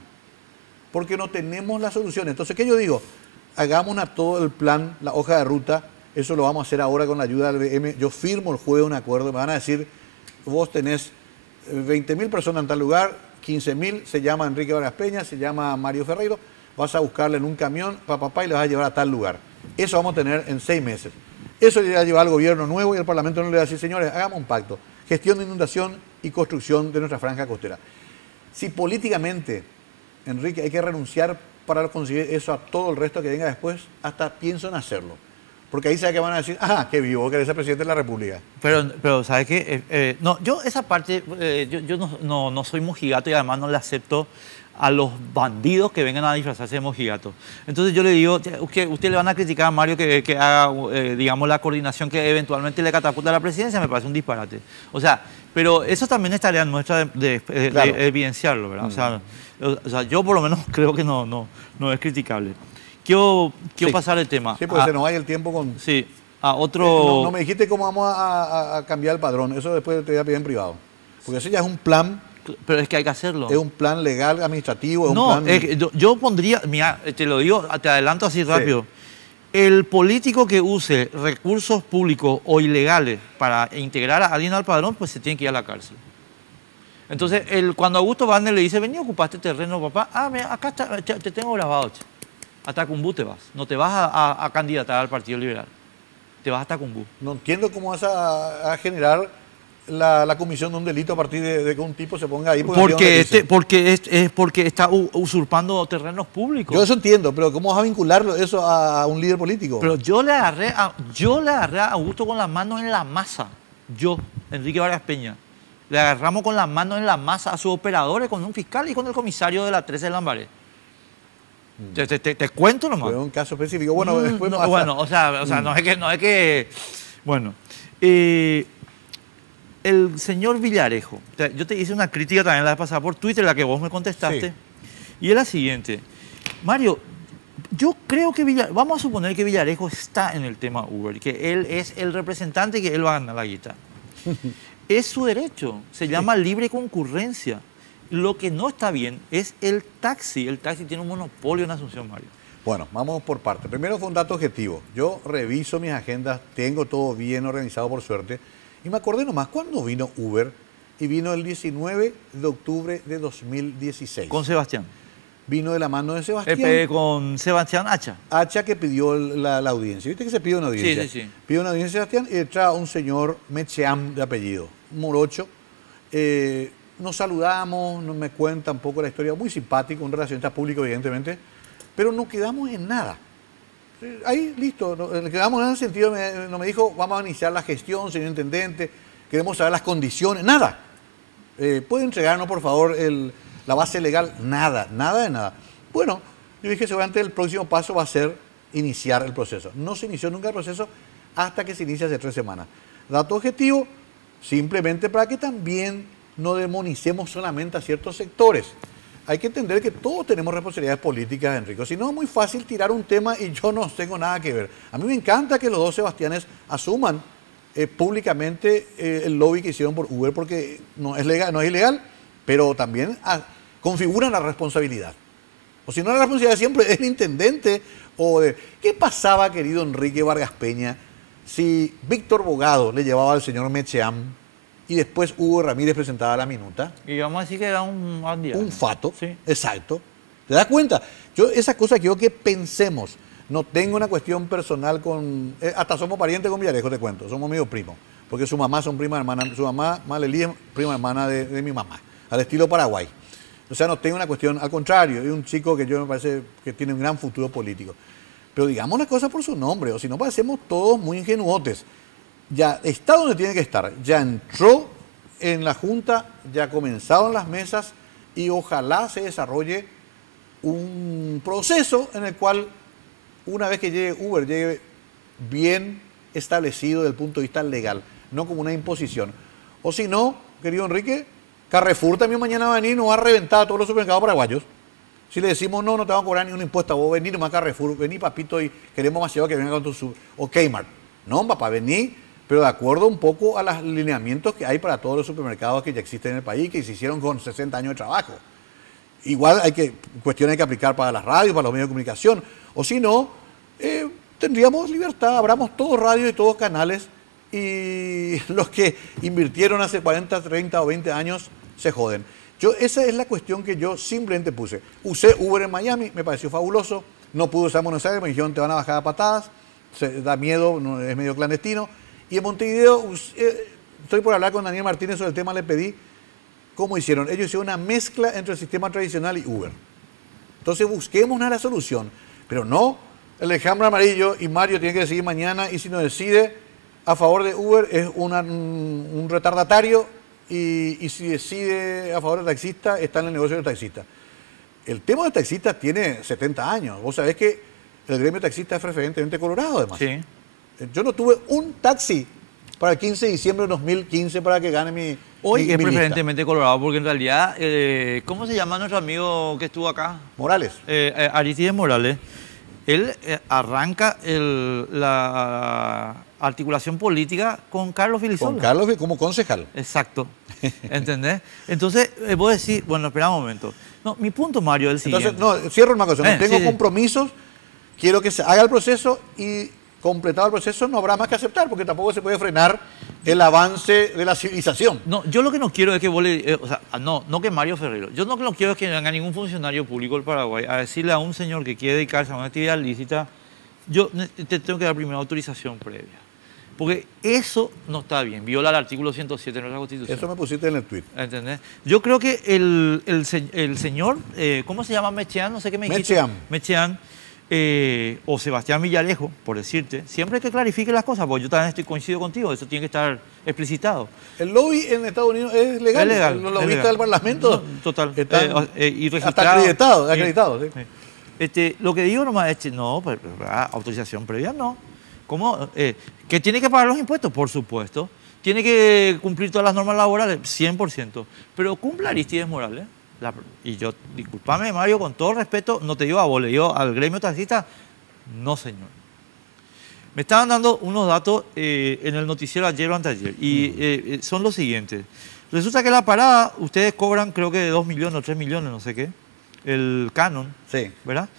Porque no tenemos la solución. Entonces, ¿qué yo digo? Hagamos todo el plan, la hoja de ruta, eso lo vamos a hacer ahora con la ayuda del BM. Yo firmo el jueves un acuerdo, me van a decir, vos tenés 20.000 personas en tal lugar, 15.000, se llama Enrique Vargas Peña, se llama Mario Ferreiro, vas a buscarle en un camión, papá, y le vas a llevar a tal lugar. Eso vamos a tener en 6 meses. Eso le va a llevar al gobierno nuevo y el Parlamento no le va a decir, señores, hagamos un pacto. Gestión de inundación y construcción de nuestra franja costera. Si políticamente, Enrique, hay que renunciar para conseguir eso a todo el resto que venga después, hasta pienso en hacerlo. Porque ahí sabe que van a decir, qué vivo, que eres el presidente de la República. Pero ¿sabes qué? No, yo esa parte, yo no soy mojigato y además no le acepto a los bandidos que vengan a disfrazarse de mojigato. Entonces yo le digo, usted le van a criticar a Mario que haga, digamos, la coordinación que eventualmente le catapulta a la presidencia, me parece un disparate. O sea, pero eso también es tarea nuestra de evidenciarlo, ¿verdad? O sea, yo por lo menos creo que no es criticable. Quiero pasar el tema. Sí, porque se nos vaya el tiempo con... Sí, a otro... No me dijiste cómo vamos a cambiar el padrón, eso después te voy a pedir en privado. Porque eso ya es un plan... Pero es que hay que hacerlo. Es un plan legal, administrativo, es un plan... Es que yo pondría, mira, te lo digo, te adelanto así rápido. Sí. El político que use recursos públicos o ilegales para integrar a alguien al padrón, pues se tiene que ir a la cárcel. Entonces, cuando Augusto Wagner le dice, vení, ocupaste terreno, papá, mira, acá está, te tengo grabado, che. A Tacumbú te vas. No te vas a candidatar al Partido Liberal. Te vas a Tacumbú. No entiendo cómo vas a generar la comisión de un delito a partir de que un tipo se ponga ahí. Porque está usurpando terrenos públicos. Yo eso entiendo, pero ¿cómo vas a vincularlo eso a un líder político? Pero yo le agarré a Augusto con las manos en la masa. Yo, Enrique Vargas Peña. Le agarramos con las manos en la masa a sus operadores, con un fiscal y con el comisario de la 13 de Lambaré. Te cuento nomás. Fue un caso específico. Bueno, después no, bueno, o sea, no es que... Bueno, el señor Villarejo, yo te hice una crítica también la vez pasada por Twitter, la que vos me contestaste, sí. Y es la siguiente. Mario, yo creo que vamos a suponer que Villarejo está en el tema Uber, que él es el representante y que él va a ganar la guita. Es su derecho, se llama libre concurrencia. Lo que no está bien es el taxi. El taxi tiene un monopolio en Asunción, Mario. Bueno, vamos por partes. Primero fue un dato objetivo. Yo reviso mis agendas, tengo todo bien organizado por suerte. Y me acordé nomás, ¿cuándo vino Uber? Y vino el 19 de octubre de 2016. Con Sebastián. Vino de la mano de Sebastián. Con Sebastián Hacha. Hacha que pidió la audiencia. ¿Viste que se pide una audiencia? Sí, sí, sí. Pidió una audiencia Sebastián y entra un señor Mecheam de apellido, morocho. Nos saludamos, nos me cuenta un poco la historia, muy simpático, un relacionista público evidentemente, pero no quedamos en nada. Ahí, listo, quedamos en el sentido, no me dijo, vamos a iniciar la gestión, señor intendente, queremos saber las condiciones, nada. ¿Puede entregarnos, por favor, la base legal? Nada de nada. Bueno, yo dije seguramente el próximo paso va a ser iniciar el proceso. No se inició nunca el proceso hasta que se inicia hace 3 semanas. Dato objetivo, simplemente para que también no demonicemos solamente a ciertos sectores. Hay que entender que todos tenemos responsabilidades políticas, Enrico. Si no, es muy fácil tirar un tema y yo no tengo nada que ver. A mí me encanta que los dos Sebastianes asuman públicamente el lobby que hicieron por Uber, porque no es legal, no es ilegal, pero también configuran la responsabilidad. O si no, la responsabilidad siempre es del intendente o de... ¿Qué pasaba, querido Enrique Vargas Peña, si Víctor Bogado le llevaba al señor Mecheam y después Hugo Ramírez presentaba la minuta? Y vamos a decir que era un fato, sí. Exacto. ¿Te das cuenta? Yo esa cosa quiero que pensemos. No tengo una cuestión personal con... hasta somos parientes con Villarejo, te cuento. Somos medio primos. Porque su mamá son prima hermana. Su mamá, Malelí, es prima hermana de mi mamá. Al estilo Paraguay. O sea, no tengo una cuestión... Al contrario, es un chico que yo me parece que tiene un gran futuro político. Pero digamos las cosas por su nombre. O si no, parecemos todos muy ingenuotes. Ya está donde tiene que estar. Ya entró en la Junta. Ya comenzaron las mesas. Y ojalá se desarrolle un proceso en el cual... una vez que llegue Uber, llegue bien establecido desde el punto de vista legal, no como una imposición. O si no, querido Enrique, Carrefour también mañana va a venir y nos va a reventar a todos los supermercados paraguayos. Si le decimos, no, no te vamos a cobrar ni un impuesto a vos, vení nomás a Carrefour, vení papito y queremos más llevar que venga con tu sub. O Kmart. No, papá, vení, pero de acuerdo un poco a los lineamientos que hay para todos los supermercados que ya existen en el país, que se hicieron con 60 años de trabajo. Igual cuestiones hay que aplicar para las radios, para los medios de comunicación. O si no, tendríamos libertad, abramos todos radios y todos canales y los que invirtieron hace 40, 30 o 20 años se joden. Esa es la cuestión que yo simplemente puse. Usé Uber en Miami, me pareció fabuloso. No pude usar en Buenos Aires, me dijeron te van a bajar a patadas, da miedo, es medio clandestino. Y en Montevideo, estoy por hablar con Daniel Martínez sobre el tema, le pedí cómo hicieron. Ellos hicieron una mezcla entre el sistema tradicional y Uber. Entonces busquemos una solución. Pero no, el enjambre amarillo y Mario tiene que decidir mañana y si no decide a favor de Uber es un retardatario y si decide a favor del taxista está en el negocio del taxista. El tema del taxista tiene 70 años. Vos sabés que el gremio taxista es preferentemente colorado además. Sí. Yo no tuve un taxi para el 15 de diciembre de 2015 para que gane mi Hoy es mi preferentemente colorado porque en realidad, ¿cómo se llama nuestro amigo que estuvo acá? Morales. Aristides Morales. Él arranca la articulación política con Carlos Filisola. Con Carlos como concejal. Exacto. ¿Entendés? Entonces, vos decís, bueno, espera un momento. No, mi punto, Mario, es el siguiente. Entonces, no, cierro una cosa. No tengo sí. compromisos, quiero que se haga el proceso y completado el proceso no habrá más que aceptar porque tampoco se puede frenar el avance de la civilización. No, yo lo que no quiero es que vos o sea, no que Mario Ferrero. Yo lo que no quiero es que venga ningún funcionario público del Paraguay a decirle a un señor que quiere dedicarse a una actividad lícita, yo te tengo que dar primero autorización previa. Porque eso no está bien, viola el artículo 107 de nuestra Constitución. Eso me pusiste en el tweet. ¿Entendés? Yo creo que el señor, ¿cómo se llama? Mechean, no sé qué me dijiste. Mechean. O Sebastián Villarejo, por decirte, siempre que clarifique las cosas, porque yo también coincido contigo, eso tiene que estar explicitado. El lobby en Estados Unidos es legal. Es legal. Los lobbyistas del Parlamento. No, total. Y registrado. Hasta acreditado. Sí. Lo que digo nomás es, no, pero, autorización previa no. ¿Cómo? ¿Que tiene que pagar los impuestos? Por supuesto. ¿Tiene que cumplir todas las normas laborales? 100%. Pero cumpla Aristides Morales. Y yo, discúlpame, Mario, con todo respeto, no te digo a vos, le digo al gremio taxista, no, señor. Me estaban dando unos datos en el noticiero ayer o anteayer, y son los siguientes. Resulta que la parada, ustedes cobran creo que 2 millones o 3 millones, no sé qué, el canon, sí, ¿verdad?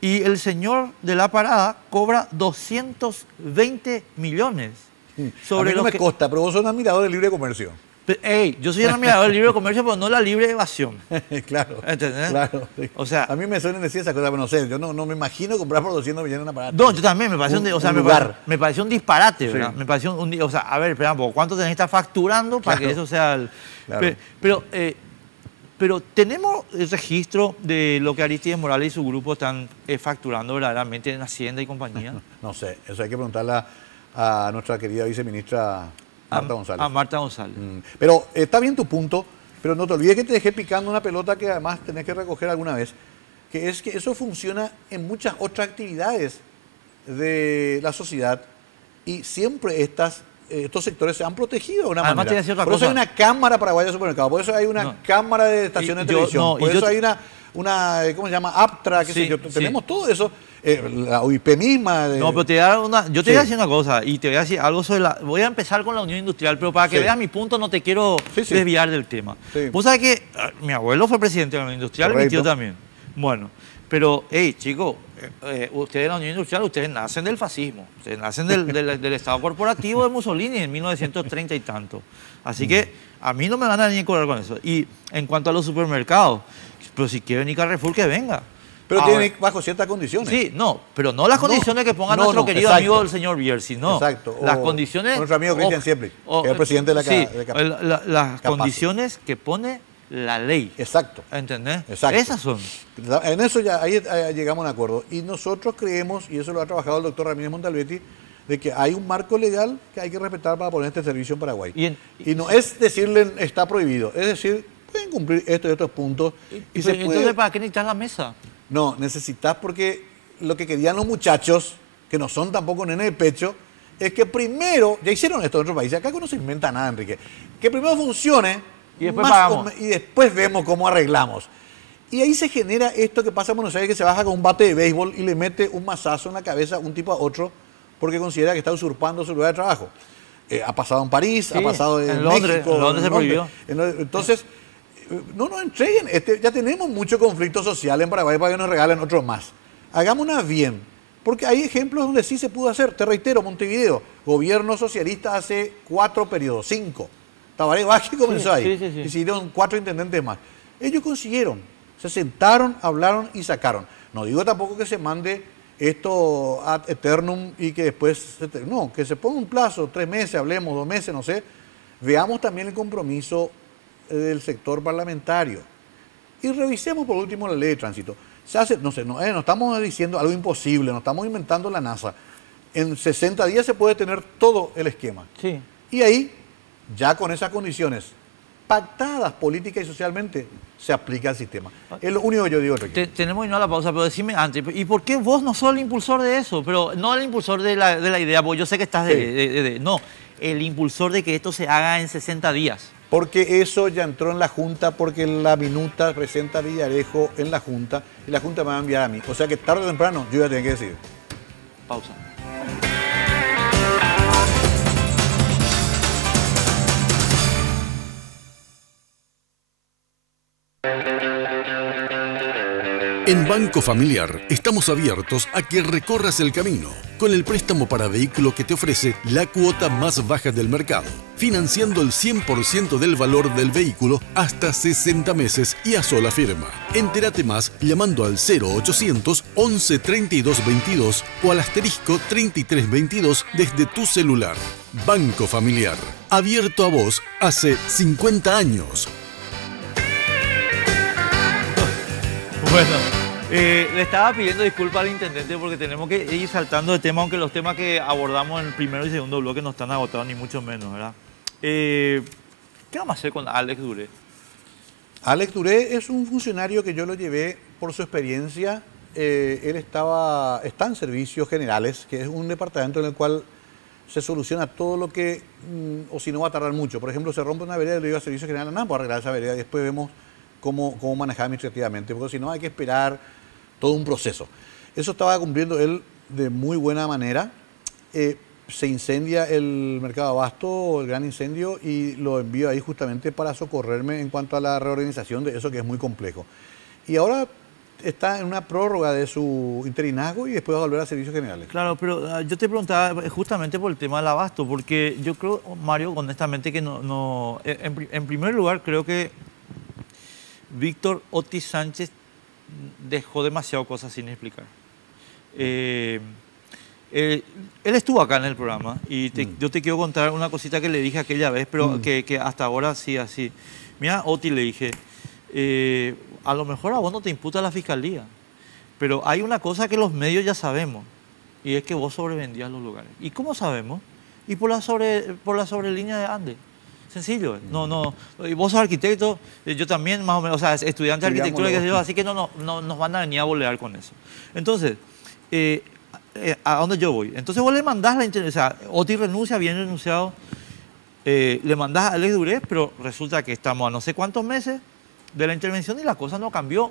Y el señor de la parada cobra 220 millones. Sobre a mí no me consta, pero vos sos un admirador del libre comercio. Hey, yo soy un admirador del libre comercio, pero no la libre evasión. Claro. ¿Entendés? Claro. Sí. O sea, a mí me suelen decir esas cosas, pero no sé, yo no me imagino comprar por 200 millones una parada. No, yo también, me pareció me pareció un disparate, ¿verdad? Sí. Me pareció o sea, a ver, espera un poco, ¿cuánto tenés que estar facturando para que eso sea el... Claro. Pero tenemos el registro de lo que Aristides Morales y su grupo están facturando verdaderamente en Hacienda y compañía. No sé, eso hay que preguntarle a nuestra querida viceministra Marta González. A Marta González. Pero está bien tu punto, pero no te olvides que te dejé picando una pelota que además tenés que recoger alguna vez. que es que eso funciona en muchas otras actividades de la sociedad y siempre estos sectores se han protegido de una Además, te voy a manera. decir otra Por eso cosa. hay una cámara paraguaya de supermercados, por eso hay una cámara de estaciones de televisión, por eso hay una ¿cómo se llama? Aptra, qué sé yo, tenemos todo eso, la OIP misma. No, pero yo te voy a decir una cosa y te voy a decir algo sobre voy a empezar con la Unión Industrial, pero para que veas mi punto no te quiero desviar del tema. Sí. Vos sabés que mi abuelo fue presidente de la Unión Industrial, Correcto. mi tío también. Bueno, pero, hey, chicos, ustedes en la Unión Industrial, ustedes nacen del fascismo, ustedes nacen del Estado corporativo de Mussolini en 1930 y tanto. Así que a mí no me van a venir a cobrar con eso. Y en cuanto a los supermercados, pero si quiere venir Carrefour, que venga. Pero Ahora, tiene bajo ciertas condiciones. Sí, no, pero no las condiciones que ponga no, nuestro no, querido exacto. amigo el señor Bierzi, no. Exacto. Las O condiciones... nuestro amigo Cristian Siempre, que es el presidente de la sí, las Capaz. condiciones que pone la ley. Exacto. ¿Entendés? Exacto. Esas son. En eso ya ahí llegamos a un acuerdo. Y nosotros creemos, y eso lo ha trabajado el doctor Ramírez Montalbetti, de que hay un marco legal que hay que respetar para poner este servicio en Paraguay. Y no es decirle está prohibido, es decir, pueden cumplir estos y estos puntos. Y se puede... Entonces, ¿para qué necesitas la mesa? No, necesitas porque lo que querían los muchachos, que no son tampoco nenes de pecho, es que primero, ya hicieron esto en otros países, acá no se inventa nada, Enrique, que primero funcione y después pagamos. Y después vemos cómo arreglamos. Y ahí se genera esto que pasa en Buenos Aires, que se baja con un bate de béisbol y le mete un mazazo en la cabeza un tipo a otro porque considera que está usurpando su lugar de trabajo. Ha pasado en París, ha pasado en Londres, México. en Londres se prohibió. Entonces, no nos entreguen. Ya tenemos mucho conflicto social en Paraguay para que nos regalen otro más. Hagámonos bien. Porque hay ejemplos donde sí se pudo hacer. Te reitero, Montevideo, gobierno socialista hace 4 periodos, 5. Tabaré Vázquez comenzó ahí. Hicieron 4 intendentes más. Ellos consiguieron. Se sentaron, hablaron y sacaron. No digo tampoco que se mande esto ad eternum y que después... No, que se ponga un plazo, 3 meses, hablemos, 2 meses, no sé. Veamos también el compromiso del sector parlamentario. Y revisemos por último la ley de tránsito. Se hace, no estamos diciendo algo imposible, no estamos inventando la NASA. En 60 días se puede tener todo el esquema. Sí. Y ahí, ya con esas condiciones pactadas política y socialmente, se aplica el sistema. Es lo único que yo digo, Enrique. Tenemos que ir a la pausa, pero decime antes, ¿y por qué vos no sos el impulsor de eso? Pero no el impulsor de la idea, porque yo sé que estás no, el impulsor de que esto se haga en 60 días. Porque eso ya entró en la Junta, porque la minuta presenta a Villarejo en la Junta y la Junta me va a enviar a mí. O sea que tarde o temprano yo ya tengo que decir. Pausa. En Banco Familiar estamos abiertos a que recorras el camino con el préstamo para vehículo que te ofrece la cuota más baja del mercado, financiando el 100% del valor del vehículo hasta 60 meses y a sola firma. Entérate más llamando al 0800 11 32 22 o al asterisco 33 22 desde tu celular. Banco Familiar, abierto a vos hace 50 años. Bueno, le estaba pidiendo disculpas al intendente porque tenemos que ir saltando de tema, aunque los temas que abordamos en el primero y segundo bloque no están agotados, ni mucho menos, ¿verdad? ¿Qué vamos a hacer con Alex Duré? Alex Duré es un funcionario que yo lo llevé por su experiencia. Él está en servicios generales, que es un departamento en el cual se soluciona todo lo que, o si no va a tardar mucho. Por ejemplo, se rompe una vereda y le digo a servicios generales, no, puedo arreglar esa vereda y después vemos cómo manejar administrativamente, porque si no hay que esperar todo un proceso. Eso estaba cumpliendo él de muy buena manera. Se incendia el mercado de abasto, el gran incendio, y lo envío ahí justamente para socorrerme en cuanto a la reorganización de eso que es muy complejo. Y ahora está en una prórroga de su interinazgo y después va a volver a servicios generales. Claro, pero yo te preguntaba justamente por el tema del abasto, porque yo creo, Mario, honestamente que en primer lugar creo que Víctor Otis Sánchez dejó demasiadas cosas sin explicar. Él estuvo acá en el programa y yo te quiero contar una cosita que le dije aquella vez, pero que hasta ahora sí así. Mira, Otis, le dije, a lo mejor a vos no te imputa la fiscalía, pero hay una cosa que los medios ya sabemos, y es que vos sobrevendías los lugares. ¿Y cómo sabemos? Y por la sobrelínea de Andes. Sencillo. Y vos sos arquitecto, yo también más o menos, o sea, estudiante de arquitectura, qué sé yo, así que no nos van a venir a bolear con eso. Entonces, ¿a dónde yo voy? Entonces vos le mandás o sea, Oti renuncia, bien renunciado, le mandás a Alex Durez, pero resulta que estamos a no sé cuántos meses de la intervención y la cosa no cambió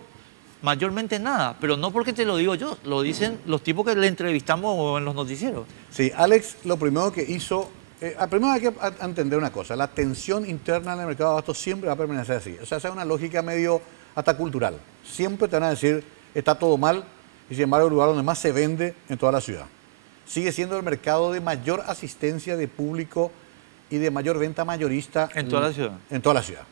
mayormente nada, pero no porque te lo digo yo, lo dicen los tipos que le entrevistamos en los noticieros. Sí, Alex lo primero que hizo, primero hay que entender una cosa, la tensión interna en el mercado de abastos siempre va a permanecer así, o sea, es una lógica medio hasta cultural, siempre te van a decir está todo mal y sin embargo el lugar donde más se vende en toda la ciudad. Sigue siendo el mercado de mayor asistencia de público y de mayor venta mayorista en toda la ciudad. En toda la ciudad.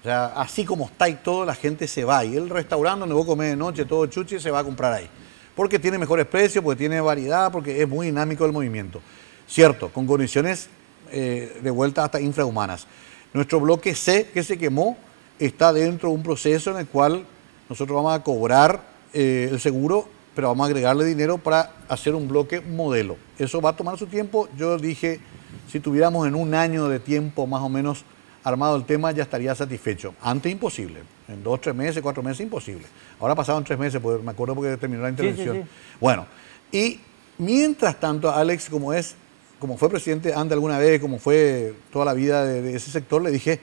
O sea, así como está y todo, la gente se va. Y el restaurante donde vos comés de noche, todo chuchi, se va a comprar ahí. Porque tiene mejores precios, porque tiene variedad, porque es muy dinámico el movimiento. Cierto, con condiciones de vuelta hasta infrahumanas. Nuestro bloque C, que se quemó, está dentro de un proceso en el cual nosotros vamos a cobrar el seguro, pero vamos a agregarle dinero para hacer un bloque modelo. Eso va a tomar su tiempo. Yo dije, si tuviéramos en un año de tiempo más o menos armado el tema, ya estaría satisfecho. Antes imposible. En 2, 3 meses, 4 meses, imposible. Ahora pasaron 3 meses, pues, me acuerdo porque terminó la intervención. Sí. Bueno, y mientras tanto, Alex, como fue presidente antes alguna vez, como fue toda la vida de ese sector, le dije,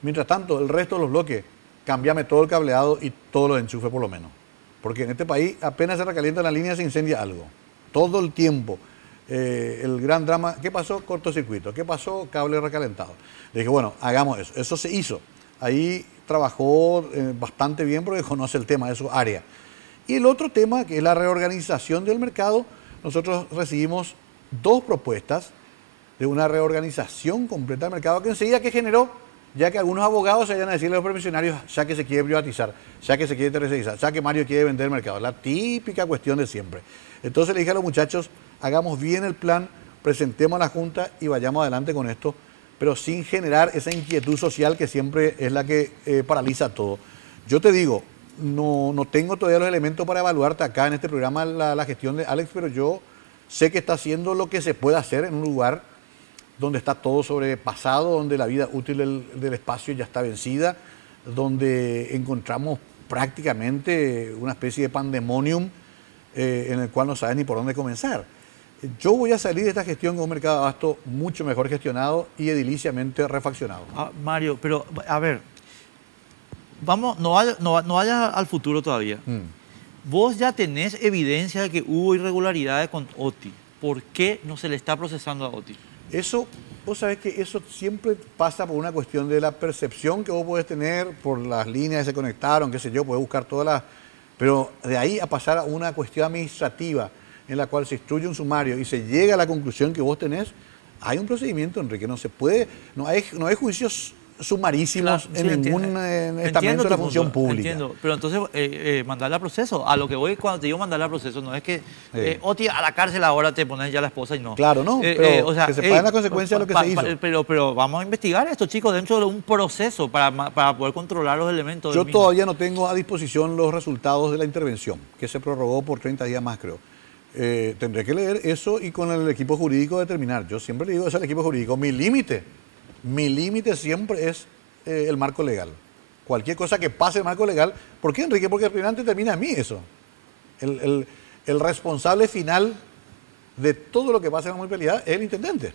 mientras tanto, el resto de los bloques, cambiame todo el cableado y todos los enchufes por lo menos. Porque en este país apenas se recalienta la línea, se incendia algo. Todo el tiempo. El gran drama, ¿qué pasó? Cortocircuito. ¿Qué pasó? Cable recalentado. Le dije, bueno, hagamos eso. Eso se hizo. Ahí trabajó bastante bien porque conoce el tema de su área. Y el otro tema, que es la reorganización del mercado, nosotros recibimos 2 propuestas de una reorganización completa del mercado que enseguida que generó, ya que algunos abogados se vayan a decirle a los permisionarios, ya que se quiere privatizar, ya que se quiere tercerizar, ya que Mario quiere vender el mercado. La típica cuestión de siempre. Entonces le dije a los muchachos, hagamos bien el plan, presentemos a la Junta y vayamos adelante con esto, pero sin generar esa inquietud social que siempre es la que paraliza todo. Yo te digo, no tengo todavía los elementos para evaluarte acá en este programa la gestión de Alex, pero yo sé que está haciendo lo que se puede hacer en un lugar donde está todo sobrepasado, donde la vida útil del espacio ya está vencida, donde encontramos prácticamente una especie de pandemonium en el cual no sabes ni por dónde comenzar. Yo voy a salir de esta gestión con un mercado de abasto mucho mejor gestionado y ediliciamente refaccionado. Mario, pero a ver, vamos, no vayas al futuro todavía. Vos ya tenés evidencia de que hubo irregularidades con Oti. ¿Por qué no se le está procesando a Oti? Eso, vos sabés que eso siempre pasa por una cuestión de la percepción que vos podés tener por las líneas que se conectaron, qué sé yo, podés buscar todas las... Pero de ahí a pasar a una cuestión administrativa en la cual se instruye un sumario y se llega a la conclusión que vos tenés, hay un procedimiento, Enrique, no se puede, no hay juicios sumarísimos en ningún estamento de la función pública. Entiendo, pero entonces mandarle a proceso. A lo que voy cuando te digo mandarle a proceso, no es que Oti a la cárcel ahora te pones ya la esposa y no. Claro, no, pero o sea, que se paguen las consecuencias de lo que se hizo. Pero vamos a investigar a estos chicos dentro de un proceso para poder controlar los elementos. Yo todavía no tengo a disposición los resultados de la intervención, que se prorrogó por 30 días más, creo. Tendré que leer eso y con el equipo jurídico determinar. Yo siempre le digo eso al equipo jurídico, mi límite siempre es el marco legal. Cualquier cosa que pase el marco legal. ¿Por qué, Enrique? Porque al final termina a mí eso. El responsable final de todo lo que pasa en la municipalidad es el intendente.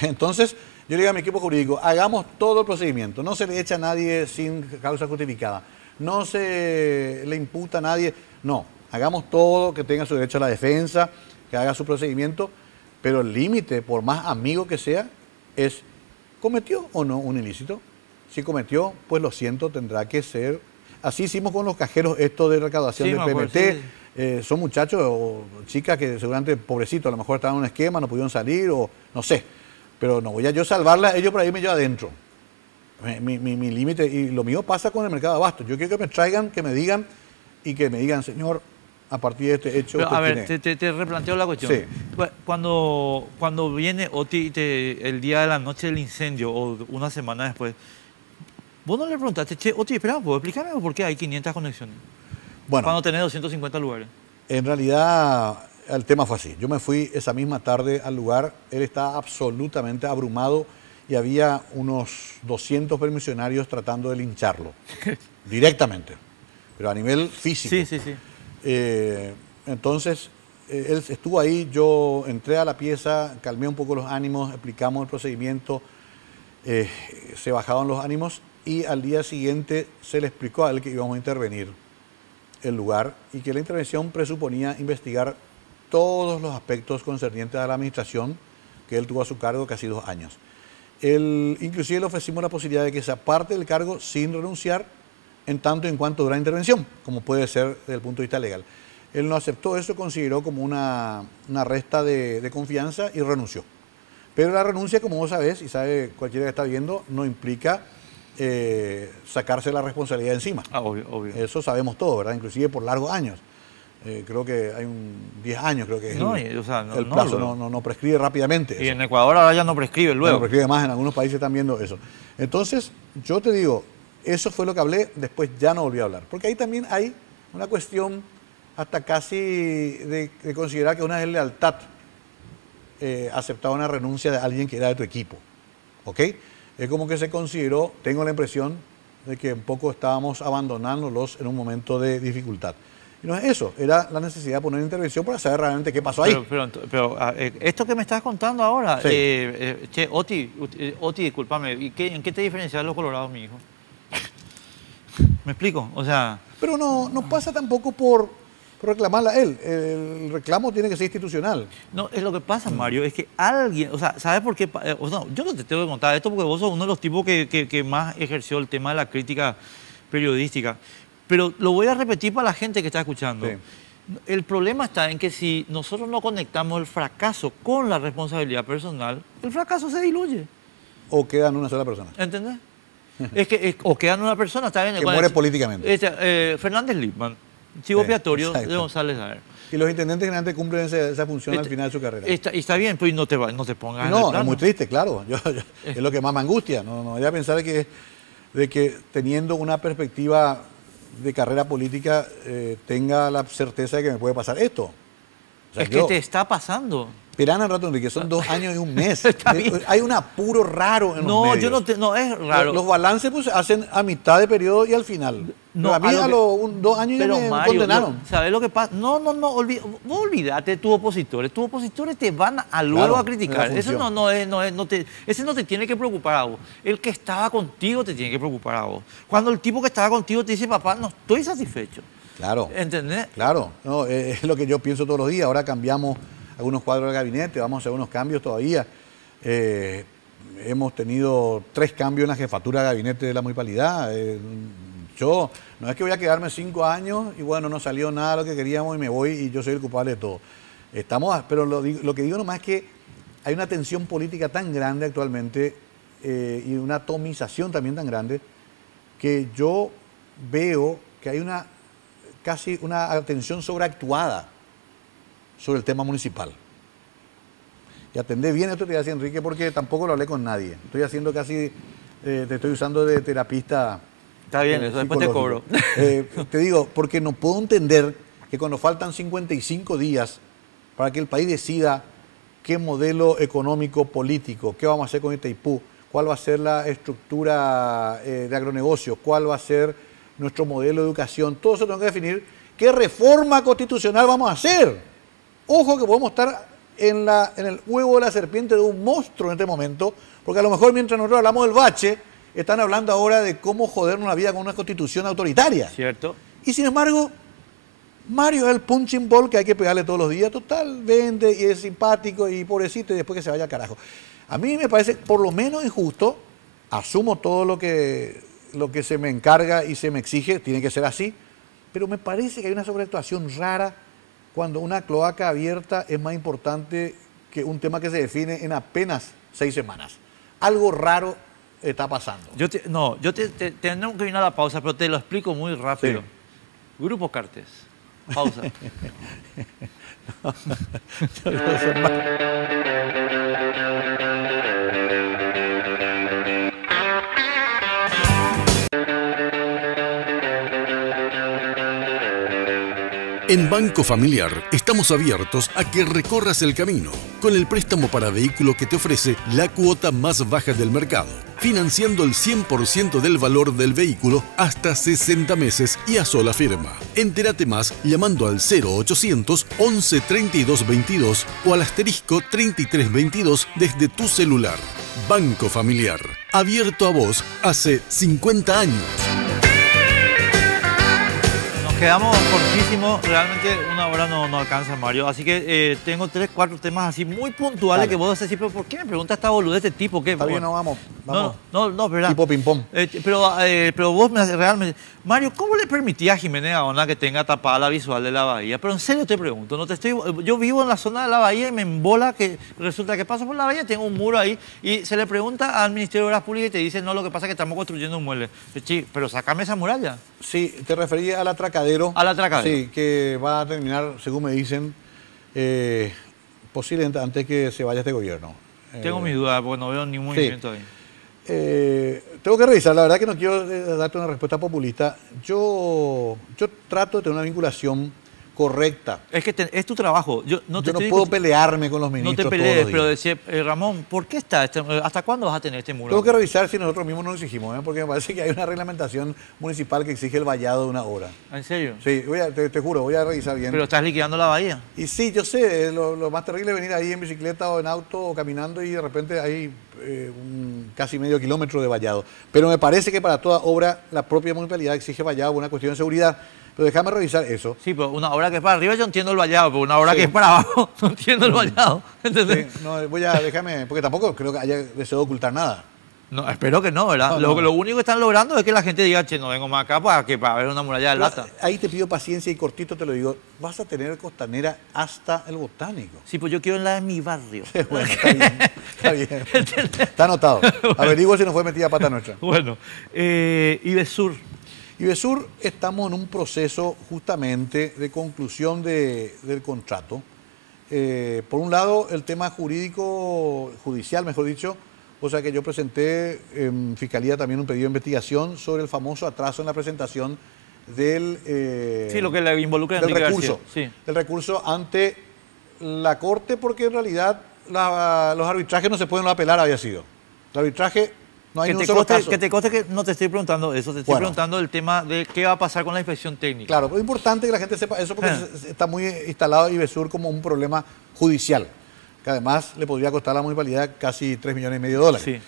Entonces, yo le digo a mi equipo jurídico, hagamos todo el procedimiento. No se le echa a nadie sin causa justificada. No se le imputa a nadie. No, hagamos todo, que tenga su derecho a la defensa, que haga su procedimiento. Pero el límite, por más amigo que sea, es... ¿Cometió o no un ilícito? Si cometió, pues lo siento, tendrá que ser. Así hicimos con los cajeros esto de recaudación del PMT. Son muchachos o chicas que seguramente, pobrecitos, a lo mejor estaban en un esquema, no pudieron salir o no sé. Pero no voy a yo salvarla, ellos por ahí me llevan adentro. Mi límite, y lo mío pasa con el mercado de abasto. Yo quiero que me traigan, que me digan, señor, a partir de este hecho... Pero, a ver, te replanteo la cuestión. Sí. Cuando viene Oti el día de la noche del incendio o una semana después, vos no le preguntaste, che, Oti, espera, ¿puedo explicarme por qué hay 500 conexiones? Bueno, cuando tenés 250 lugares. En realidad, el tema fue así. Yo me fui esa misma tarde al lugar, él estaba absolutamente abrumado y había unos 200 permisionarios tratando de lincharlo directamente, pero a nivel físico. Sí, sí, sí. Entonces, él estuvo ahí, yo entré a la pieza, calmé un poco los ánimos, explicamos el procedimiento, se bajaron los ánimos y al día siguiente se le explicó a él que íbamos a intervenir el lugar y que la intervención presuponía investigar todos los aspectos concernientes a la administración que él tuvo a su cargo casi 2 años. Inclusive le ofrecimos la posibilidad de que se aparte del cargo sin renunciar en tanto y en cuanto dura la intervención, como puede ser desde el punto de vista legal. Él no aceptó eso, consideró como una resta de confianza y renunció. Pero la renuncia, como vos sabés, y sabe cualquiera que está viendo, no implica sacarse la responsabilidad encima. Obvio, obvio. Eso sabemos todo, ¿verdad? Inclusive por largos años. Creo que hay 10 años, creo que es el plazo, no prescribe rápidamente. Y eso. en Ecuador ahora ya no prescribe luego. No prescribe más, en algunos países están viendo eso. Entonces, yo te digo, eso fue lo que hablé, después ya no volví a hablar. Porque ahí también hay una cuestión hasta casi de considerar que una deslealtad aceptar una renuncia de alguien que era de tu equipo. ¿Ok? Es como que se consideró, tengo la impresión, de que un poco estábamos abandonándolos en un momento de dificultad. Y no es eso, era la necesidad de poner intervención para saber realmente qué pasó ahí. Pero esto que me estás contando ahora, Sí. che, Oti, discúlpame, ¿en qué te diferencias de los colorados, mi hijo? ¿Me explico? O sea... Pero no pasa tampoco por reclamarla a él. El reclamo tiene que ser institucional. No, es lo que pasa, Mario, es que alguien, o sea, ¿sabes por qué? Yo no te tengo que contar esto porque vos sos uno de los tipos que más ejerció el tema de la crítica periodística. Pero lo voy a repetir para la gente que está escuchando. Sí. El problema está en que si nosotros no conectamos el fracaso con la responsabilidad personal, el fracaso se diluye. O queda en una sola persona. ¿Entendés? O queda en una persona, está bien. Que muere políticamente. Fernández Lippmann, chivo Sí, expiatorio de exacto. González Daer. Y los intendentes generalmente cumplen esa función al final de su carrera. Y está bien, pues no te pongas en el No, plano. es muy triste, claro. Es lo que más me angustia. No voy a pensar de que teniendo una perspectiva de carrera política tenga la certeza de que me puede pasar esto. O sea, Es que te está pasando. Esperan al rato, Enrique, son 2 años y un mes. Está bien. Hay un apuro raro en los No, medios. no es raro. Los balances pues se hacen a mitad de periodo y al final. No, Pero a mí a a lo los 2 años ya Pero me Mario, condenaron. ¿sabes lo que pasa? No, vos olvídate de tus opositores. Tus opositores te van a luego Claro, a criticar. es la Eso función. ese no te tiene que preocupar a vos. El que estaba contigo te tiene que preocupar a vos. Cuando el tipo que estaba contigo te dice, papá, no estoy satisfecho. Claro. ¿Entendés? Claro, no, es lo que yo pienso todos los días. Ahora cambiamos algunos cuadros del gabinete, vamos a hacer unos cambios todavía. Hemos tenido 3 cambios en la jefatura de gabinete de la municipalidad. Yo no es que voy a quedarme 5 años y bueno, no salió nada de lo que queríamos y me voy y yo soy el culpable de todo. Pero lo que digo nomás es que hay una tensión política tan grande actualmente y una atomización también tan grande que yo veo que hay casi una atención sobreactuada sobre el tema municipal. Y atendé bien esto, te voy a decir, Enrique, porque tampoco lo hablé con nadie. Estoy haciendo casi, te estoy usando de terapista. Está bien, eso después te cobro. Te digo, porque no puedo entender que cuando faltan 55 días para que el país decida qué modelo económico político, qué vamos a hacer con Itaipú, cuál va a ser la estructura de agronegocio, cuál va a ser nuestro modelo de educación, todo eso tengo que definir qué reforma constitucional vamos a hacer. Ojo que podemos estar en el huevo de la serpiente de un monstruo en este momento, porque a lo mejor mientras nosotros hablamos del bache, están hablando ahora de cómo jodernos la vida con una constitución autoritaria. ¿Cierto? Y sin embargo, Mario es el punching ball que hay que pegarle todos los días. Total, vende y es simpático y pobrecito y después que se vaya al carajo. A mí me parece por lo menos injusto, asumo todo lo que se me encarga y se me exige, tiene que ser así, pero me parece que hay una sobreactuación rara cuando una cloaca abierta es más importante que un tema que se define en apenas 6 semanas. Algo raro está pasando. Tenemos que ir a la pausa, pero te lo explico muy rápido. Sí. Grupo Cartes. Pausa. En Banco Familiar estamos abiertos a que recorras el camino con el préstamo para vehículo que te ofrece la cuota más baja del mercado, financiando el 100% del valor del vehículo hasta 60 meses y a sola firma. Entérate más llamando al 0800 11 32 22 o al asterisco 33 22 desde tu celular. Banco Familiar, abierto a vos hace 50 años. Quedamos cortísimos, realmente una hora no alcanza, Mario. Así que tengo 3, 4 temas así muy puntuales. Dale. Que vos decís, pero ¿por qué me pregunta esta boludez de este tipo? ¿Qué? Está bien, no, vamos. No, ¿verdad? Tipo ping-pong. Pero vos realmente... Mario, ¿cómo le permitía a Jiménez Gaona que tenga tapada la visual de la bahía? Pero en serio te pregunto, yo vivo en la zona de la bahía y me embola que resulta que paso por la bahía, tengo un muro ahí y se le pregunta al Ministerio de Obras Públicas y te dicen, no, lo que pasa es que estamos construyendo un mueble. Sí, pero sácame esa muralla. Sí, te refería al atracadero. Al atracadero. Sí, que va a terminar, según me dicen, posiblemente antes que se vaya este gobierno. Tengo mis dudas porque no veo ningún movimiento ahí. Tengo que revisar, la verdad que no quiero darte una respuesta populista. Yo trato de tener una vinculación correcta. Es que es tu trabajo. Yo no puedo pelearme con los ministros. No te pelees, pero decía, Ramón, ¿por qué está hasta cuándo vas a tener este muro? Tengo que revisar si nosotros mismos nos lo exigimos, porque me parece que hay una reglamentación municipal que exige el vallado de una hora. ¿En serio? Sí, te juro, voy a revisar bien. Pero estás liquidando la bahía. Y sí, yo sé, lo más terrible es venir ahí en bicicleta o en auto o caminando y de repente hay casi medio kilómetro de vallado. Pero me parece que para toda obra la propia municipalidad exige vallado por una cuestión de seguridad. Pero déjame revisar eso. Sí, pero una obra que es para arriba yo entiendo el vallado, pero una obra que es para abajo no entiendo el vallado. ¿Entendés? Sí, no, déjame, porque tampoco creo que haya deseo de ocultar nada. No, espero que no, ¿verdad? Lo único que están logrando es que la gente diga, che, no vengo más acá para ver una muralla de lata. Ahí te pido paciencia y cortito te lo digo, vas a tener costanera hasta el Botánico. Sí, pues yo quiero en la de mi barrio. Bueno, está bien. Está anotado. Bueno. Averiguo si no fue metida pata nuestra. Bueno, Ivesur. Ivesur, estamos en un proceso justamente de conclusión del contrato. Por un lado, el tema judicial, mejor dicho, o sea que yo presenté en Fiscalía también un pedido de investigación sobre el famoso atraso en la presentación del, sí, lo que le involucra del recurso. Sí. El recurso ante la Corte, porque en realidad los arbitrajes no se pueden apelar, había sido. El arbitraje... No hay un solo caso. Que te conste que no te estoy preguntando eso, te estoy preguntando el tema de qué va a pasar con la inspección técnica. Claro, pero es importante que la gente sepa eso porque está muy instalado Ivesur como un problema judicial, que además le podría costar a la municipalidad casi 3,5 millones de dólares. Sí.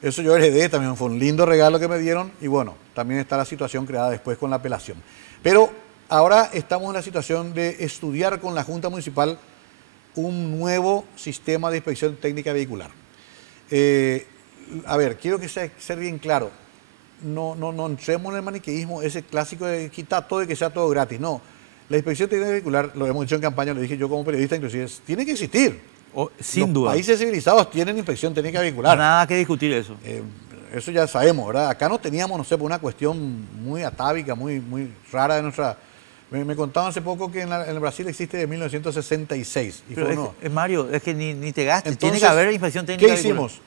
Eso yo heredé, también fue un lindo regalo que me dieron y bueno, también está la situación creada después con la apelación. Pero ahora estamos en la situación de estudiar con la Junta Municipal un nuevo sistema de inspección técnica vehicular. A ver, quiero que ser bien claro. No entremos en el maniqueísmo, ese clásico de quitar todo y que sea todo gratis. No, la inspección técnica vehicular, lo hemos dicho en campaña, lo dije yo como periodista, inclusive, tiene que existir. Sin duda. Los países civilizados tienen inspección técnica vehicular. Nada que discutir eso. Eso ya sabemos, ¿verdad? Acá no teníamos, no sé, por una cuestión muy atávica, muy rara de nuestra... Me contaban hace poco que en el Brasil existe de 1966. Y pero Mario, es que ni te gastes, entonces, tiene que haber inspección técnica vehicular. ¿Qué hicimos?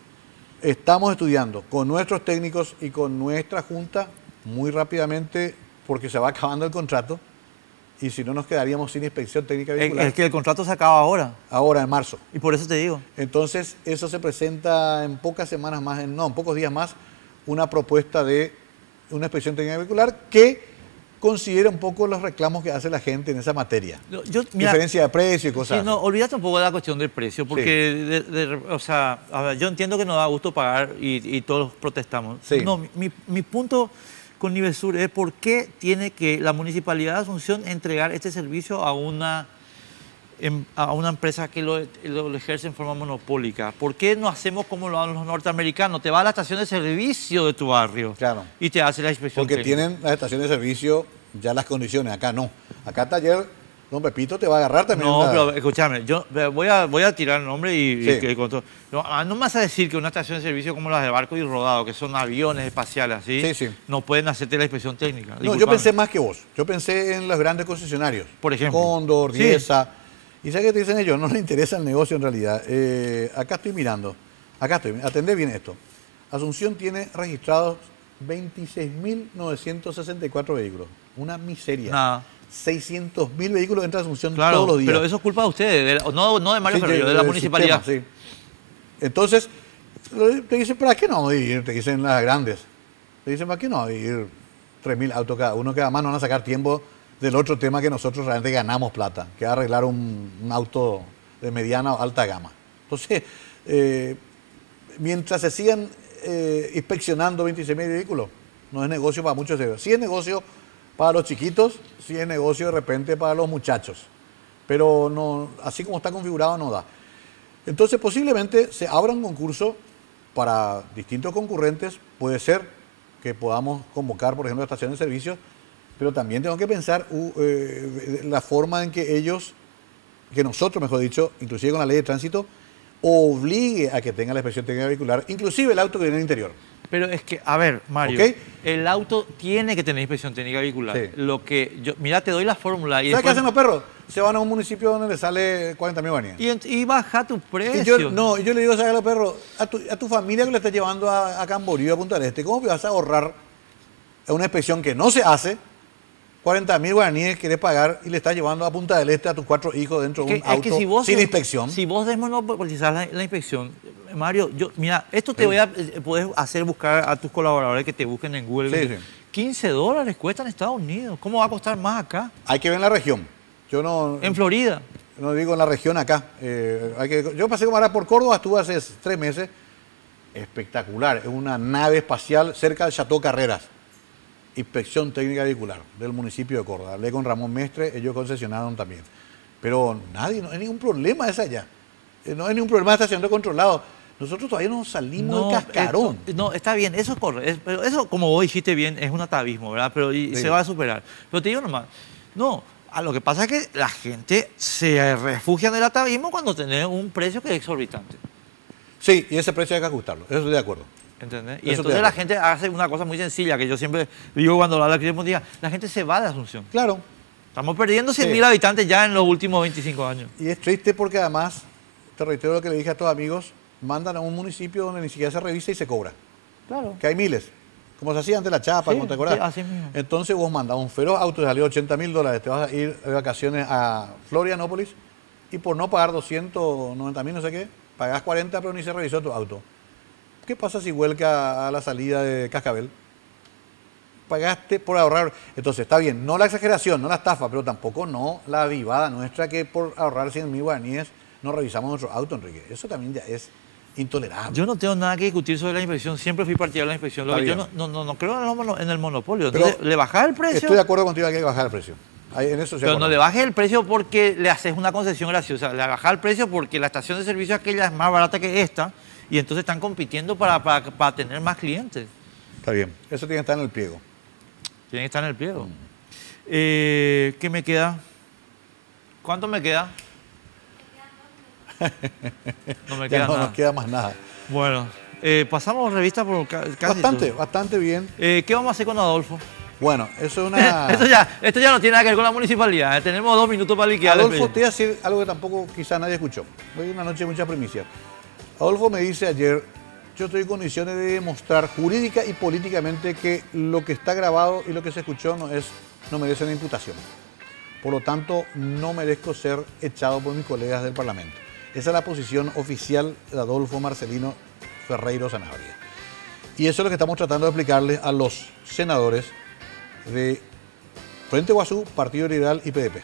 Estamos estudiando con nuestros técnicos y con nuestra junta muy rápidamente porque se va acabando el contrato y si no nos quedaríamos sin inspección técnica vehicular. Es que el contrato se acaba ahora. Ahora, en marzo. Y por eso te digo. Entonces, eso se presenta en pocas semanas más, en pocos días más, una propuesta de una inspección técnica vehicular que considera un poco los reclamos que hace la gente en esa materia. Diferencia de precio y cosas. Sí, no, olvídate un poco de la cuestión del precio, porque o sea, a ver, yo entiendo que nos da gusto pagar y todos protestamos. Sí. No, mi punto con Ivesur es por qué tiene que la Municipalidad de Asunción entregar este servicio a una empresa que lo ejerce en forma monopólica. ¿Por qué no hacemos como lo hacen los norteamericanos? Te va a la estación de servicio de tu barrio, claro, y te hace la inspección porque técnica. Tienen las estaciones de servicio ya las condiciones, acá no. Acá taller, don Pepito te va a agarrar también. No, pero escúchame, yo voy a tirar el nombre no me vas a decir que una estación de servicio como las de Barco y Rodado, que son aviones espaciales así, no pueden hacerte la inspección técnica. No, yo pensé más que vos. Yo pensé en los grandes concesionarios. Por ejemplo. Cóndor, Riesa. Sí. ¿Y sabes qué te dicen ellos? No les interesa el negocio en realidad. Acá estoy mirando. Atendé bien esto. Asunción tiene registrados 26.964 vehículos. Una miseria. Nada. 600.000 vehículos entran a Asunción Claro, todos los días. pero eso es culpa de ustedes, no de Mario Sí, Ferreiro, de la del municipalidad. sistema, sí. Entonces, te dicen, ¿para qué no vamos a ir? Te dicen las grandes. Te dicen, ¿para qué no vamos a ir 3.000 autos cada uno? Que además no van a sacar tiempo del otro tema que nosotros realmente ganamos plata, que es arreglar un auto de mediana o alta gama. Entonces, mientras se sigan inspeccionando 26.000 vehículos, no es negocio para muchos. Sí es negocio para los chiquitos, sí es negocio de repente para los muchachos. Pero no, así como está configurado no da. Entonces posiblemente se abra un concurso para distintos concurrentes. Puede ser que podamos convocar, por ejemplo, estaciones de servicios, pero también tengo que pensar la forma en que ellos, que nosotros, mejor dicho, inclusive con la ley de tránsito, obligue a que tenga la inspección técnica vehicular, inclusive el auto que viene en el interior. Pero es que, a ver, Mario, ¿Ok? el auto tiene que tener inspección técnica vehicular. Sí. Lo que yo, mira, te doy la fórmula y ¿Sabes qué después- hacen los perros? Se van a un municipio donde les sale 40.000 guaraníes. y baja tu precio. Y yo le digo, ¿sabes a los perros? A tu familia que le estás llevando a Camboriú, a Punta del Este, ¿cómo vas a ahorrar en una inspección que no se hace? 40.000 guaraníes querés pagar y le estás llevando a Punta del Este a tus 4 hijos dentro de un auto sin inspección. Si vos desmonopolizás la inspección, Mario, mira, esto te voy a puedes hacer buscar a tus colaboradores que te busquen en Google. Sí, sí. $15 cuesta en Estados Unidos. ¿Cómo va a costar más acá? Hay que ver en la región. Yo no, En Florida. no digo en la región acá. Yo pasé como ahora por Córdoba, estuve hace 3 meses. Espectacular. Es una nave espacial cerca del Chateau Carreras. Inspección técnica vehicular del municipio de Córdoba. Hablé con Ramón Mestre, ellos concesionaron también. Pero nadie, no hay ningún problema esa allá. No hay ningún problema de estacionamiento controlado. Nosotros todavía no salimos del cascarón. No, está bien, eso corre. Pero eso, como vos dijiste bien, es un atavismo, ¿verdad? Pero Sí. se va a superar. Pero te digo nomás, no, lo que pasa es que la gente se refugia en el atavismo cuando tenés un precio que es exorbitante. Sí, y ese precio hay que ajustarlo. Eso estoy de acuerdo. ¿Entendés? Y Eso entonces te la da. gente hace una cosa muy sencilla, que yo siempre digo cuando habla de día, la gente se va de Asunción. Claro. Estamos perdiendo 100.000 Sí. habitantes ya en los últimos 25 años. Y es triste porque además, te reitero lo que le dije a todos amigos, mandan a un municipio donde ni siquiera se revisa y se cobra. Claro. Que hay miles. Como se hacía antes la chapa, Sí, ¿cómo te acuerdas? sí, así mismo. Entonces vos mandás un feroz auto, te salió $80.000, te vas a ir de vacaciones a Florianópolis y por no pagar 290.000, no sé qué, pagás 40 pero ni se revisó tu auto. ¿Qué pasa si vuelca a la salida de Cascabel? Pagaste por ahorrar. Entonces, está bien, no la exageración, no la estafa, pero tampoco no la avivada nuestra que por ahorrar 100.000 guaraníes no revisamos nuestro auto, Enrique. Eso también ya es intolerable. Yo no tengo nada que discutir sobre la inspección, siempre fui partidario de la inspección. Lo Está que yo bien. no creo en el monopolio. Pero Entonces, le bajás el precio, Estoy de acuerdo contigo, hay que bajar el precio. Ahí, en eso sí pero no acordamos. le bajes el precio porque le haces una concesión graciosa. Le bajás el precio porque la estación de servicio aquella es más barata que esta y entonces están compitiendo para tener más clientes. Está bien, eso tiene que estar en el pliego. Tienen que estar en el pliego. ¿Qué me queda? ¿Cuánto me queda? No me Ya queda no nada. nos queda más nada. Bueno, pasamos revista por casi Bastante, todo. bastante bien. ¿Qué vamos a hacer con Adolfo? Bueno, eso es una... Esto ya no tiene nada que ver con la municipalidad. Tenemos 2 minutos para liquidar. el Adolfo, te expediente. voy a decir algo que tampoco quizá nadie escuchó. Hoy es una noche de muchas primicias. Adolfo me dice ayer, yo estoy en condiciones de demostrar jurídica y políticamente que lo que está grabado y lo que se escuchó no merece una imputación. Por lo tanto, no merezco ser echado por mis colegas del Parlamento. Esa es la posición oficial de Adolfo Marcelino Ferreiro Sanabria. Y eso es lo que estamos tratando de explicarles a los senadores de Frente Guazú, Partido Liberal y PDP.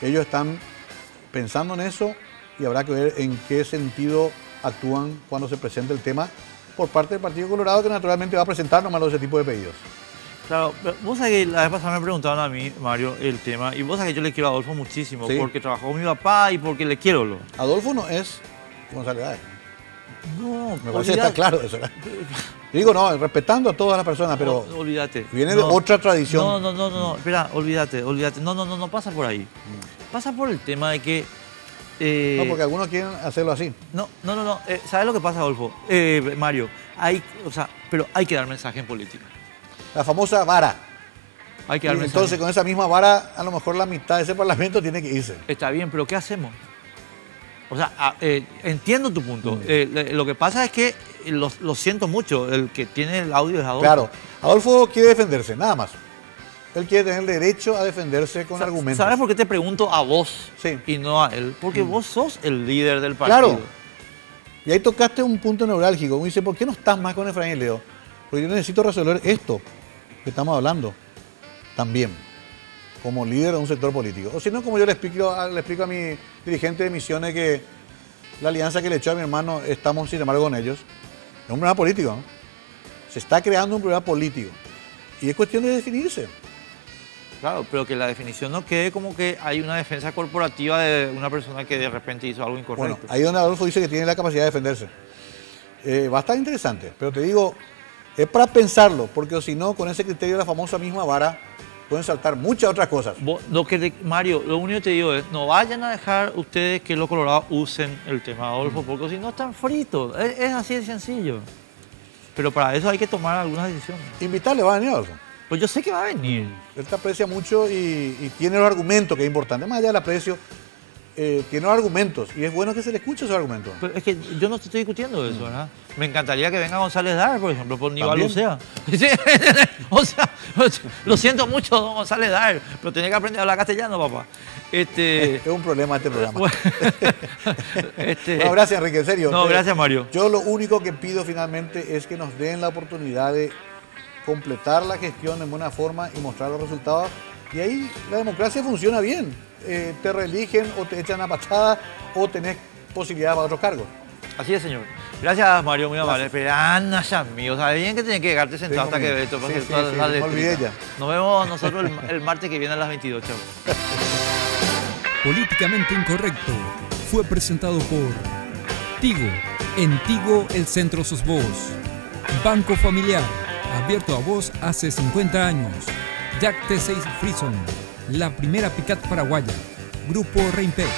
Ellos están pensando en eso y habrá que ver en qué sentido actúan cuando se presente el tema por parte del Partido Colorado, que naturalmente va a presentar nomás ese tipo de pedidos. Claro, pero vos sabés que la vez pasada me preguntaban a mí, Mario, el tema, y vos sabés que yo le quiero a Adolfo muchísimo, Sí. porque trabajó con mi papá y porque le quiero. Adolfo no es González Áez. No, Me parece que está claro eso, ¿verdad? Digo, no, respetando a todas las personas, pero olvídate. viene de otra tradición. No, espera, olvídate. No pasa por ahí. Pasa por el tema de que... No, porque algunos quieren hacerlo así. No. ¿Sabes lo que pasa, Adolfo? Mario, pero hay que dar mensaje en política. La famosa vara. Hay que Y dar mensaje. entonces, con esa misma vara, a lo mejor la mitad de ese parlamento tiene que irse. Está bien, pero ¿qué hacemos? O sea, entiendo tu punto. Lo que pasa es que lo siento mucho. El que tiene el audio es Adolfo. Claro, Adolfo quiere defenderse, nada más. Él quiere tener derecho a defenderse con argumentos. ¿Sabes por qué te pregunto a vos Sí. y no a él? Porque vos sos el líder del partido. Claro. Y ahí tocaste un punto neurálgico. Uno dice, ¿por qué no estás más con Efraín y Leo? Porque yo necesito resolver esto que estamos hablando también, como líder de un sector político. O si no, como yo le explico a mi dirigente de Misiones que la alianza que le echó a mi hermano, estamos sin embargo con ellos, es un problema político, ¿no? Se está creando un problema político. Y es cuestión de definirse. Claro, pero que la definición no quede como que hay una defensa corporativa de una persona que de repente hizo algo incorrecto. Bueno, ahí donde Adolfo dice que tiene la capacidad de defenderse. Va a estar interesante, pero te digo, es para pensarlo, porque si no, con ese criterio de la famosa misma vara, pueden saltar muchas otras cosas. Mario, lo único que te digo es, no vayan a dejar ustedes que los colorados usen el tema, Adolfo, porque si no están fritos. Es así de sencillo. Pero para eso hay que tomar algunas decisiones. Invitarle, va a venir, Adolfo. Pues yo sé que va a venir. Él te aprecia mucho y tiene los argumentos, que es importante. Más allá del aprecio, tiene los argumentos. Y es bueno que se le escuche esos argumentos. Pero es que yo no te estoy discutiendo eso, ¿verdad? Me encantaría que venga González Dar, por ejemplo, por Nival Lucea. O sea, lo siento mucho, don González Dar, pero tenía que aprender a hablar castellano, papá. Es un problema este programa. Bueno, No, gracias, Enrique, en serio. No, gracias, Mario. Yo lo único que pido finalmente es que nos den la oportunidad de completar la gestión en buena forma y mostrar los resultados. Y ahí la democracia funciona bien. Te reeligen o te echan a patada o tenés posibilidad para otros cargos. Así es, señor. Gracias, Mario, muy amable. Pero Ana, amigo, sabes bien que tenés que quedarte sentado hasta que ve esto. Sí, me olvidé ya. Nos vemos nosotros el martes que viene a las 22. Chao. Políticamente Incorrecto fue presentado por Tigo. En Tigo el centro sos vos. Banco Familiar, abierto a vos hace 50 años. Jack T6 Frison, la primera pick-up paraguaya. Grupo Reinpex.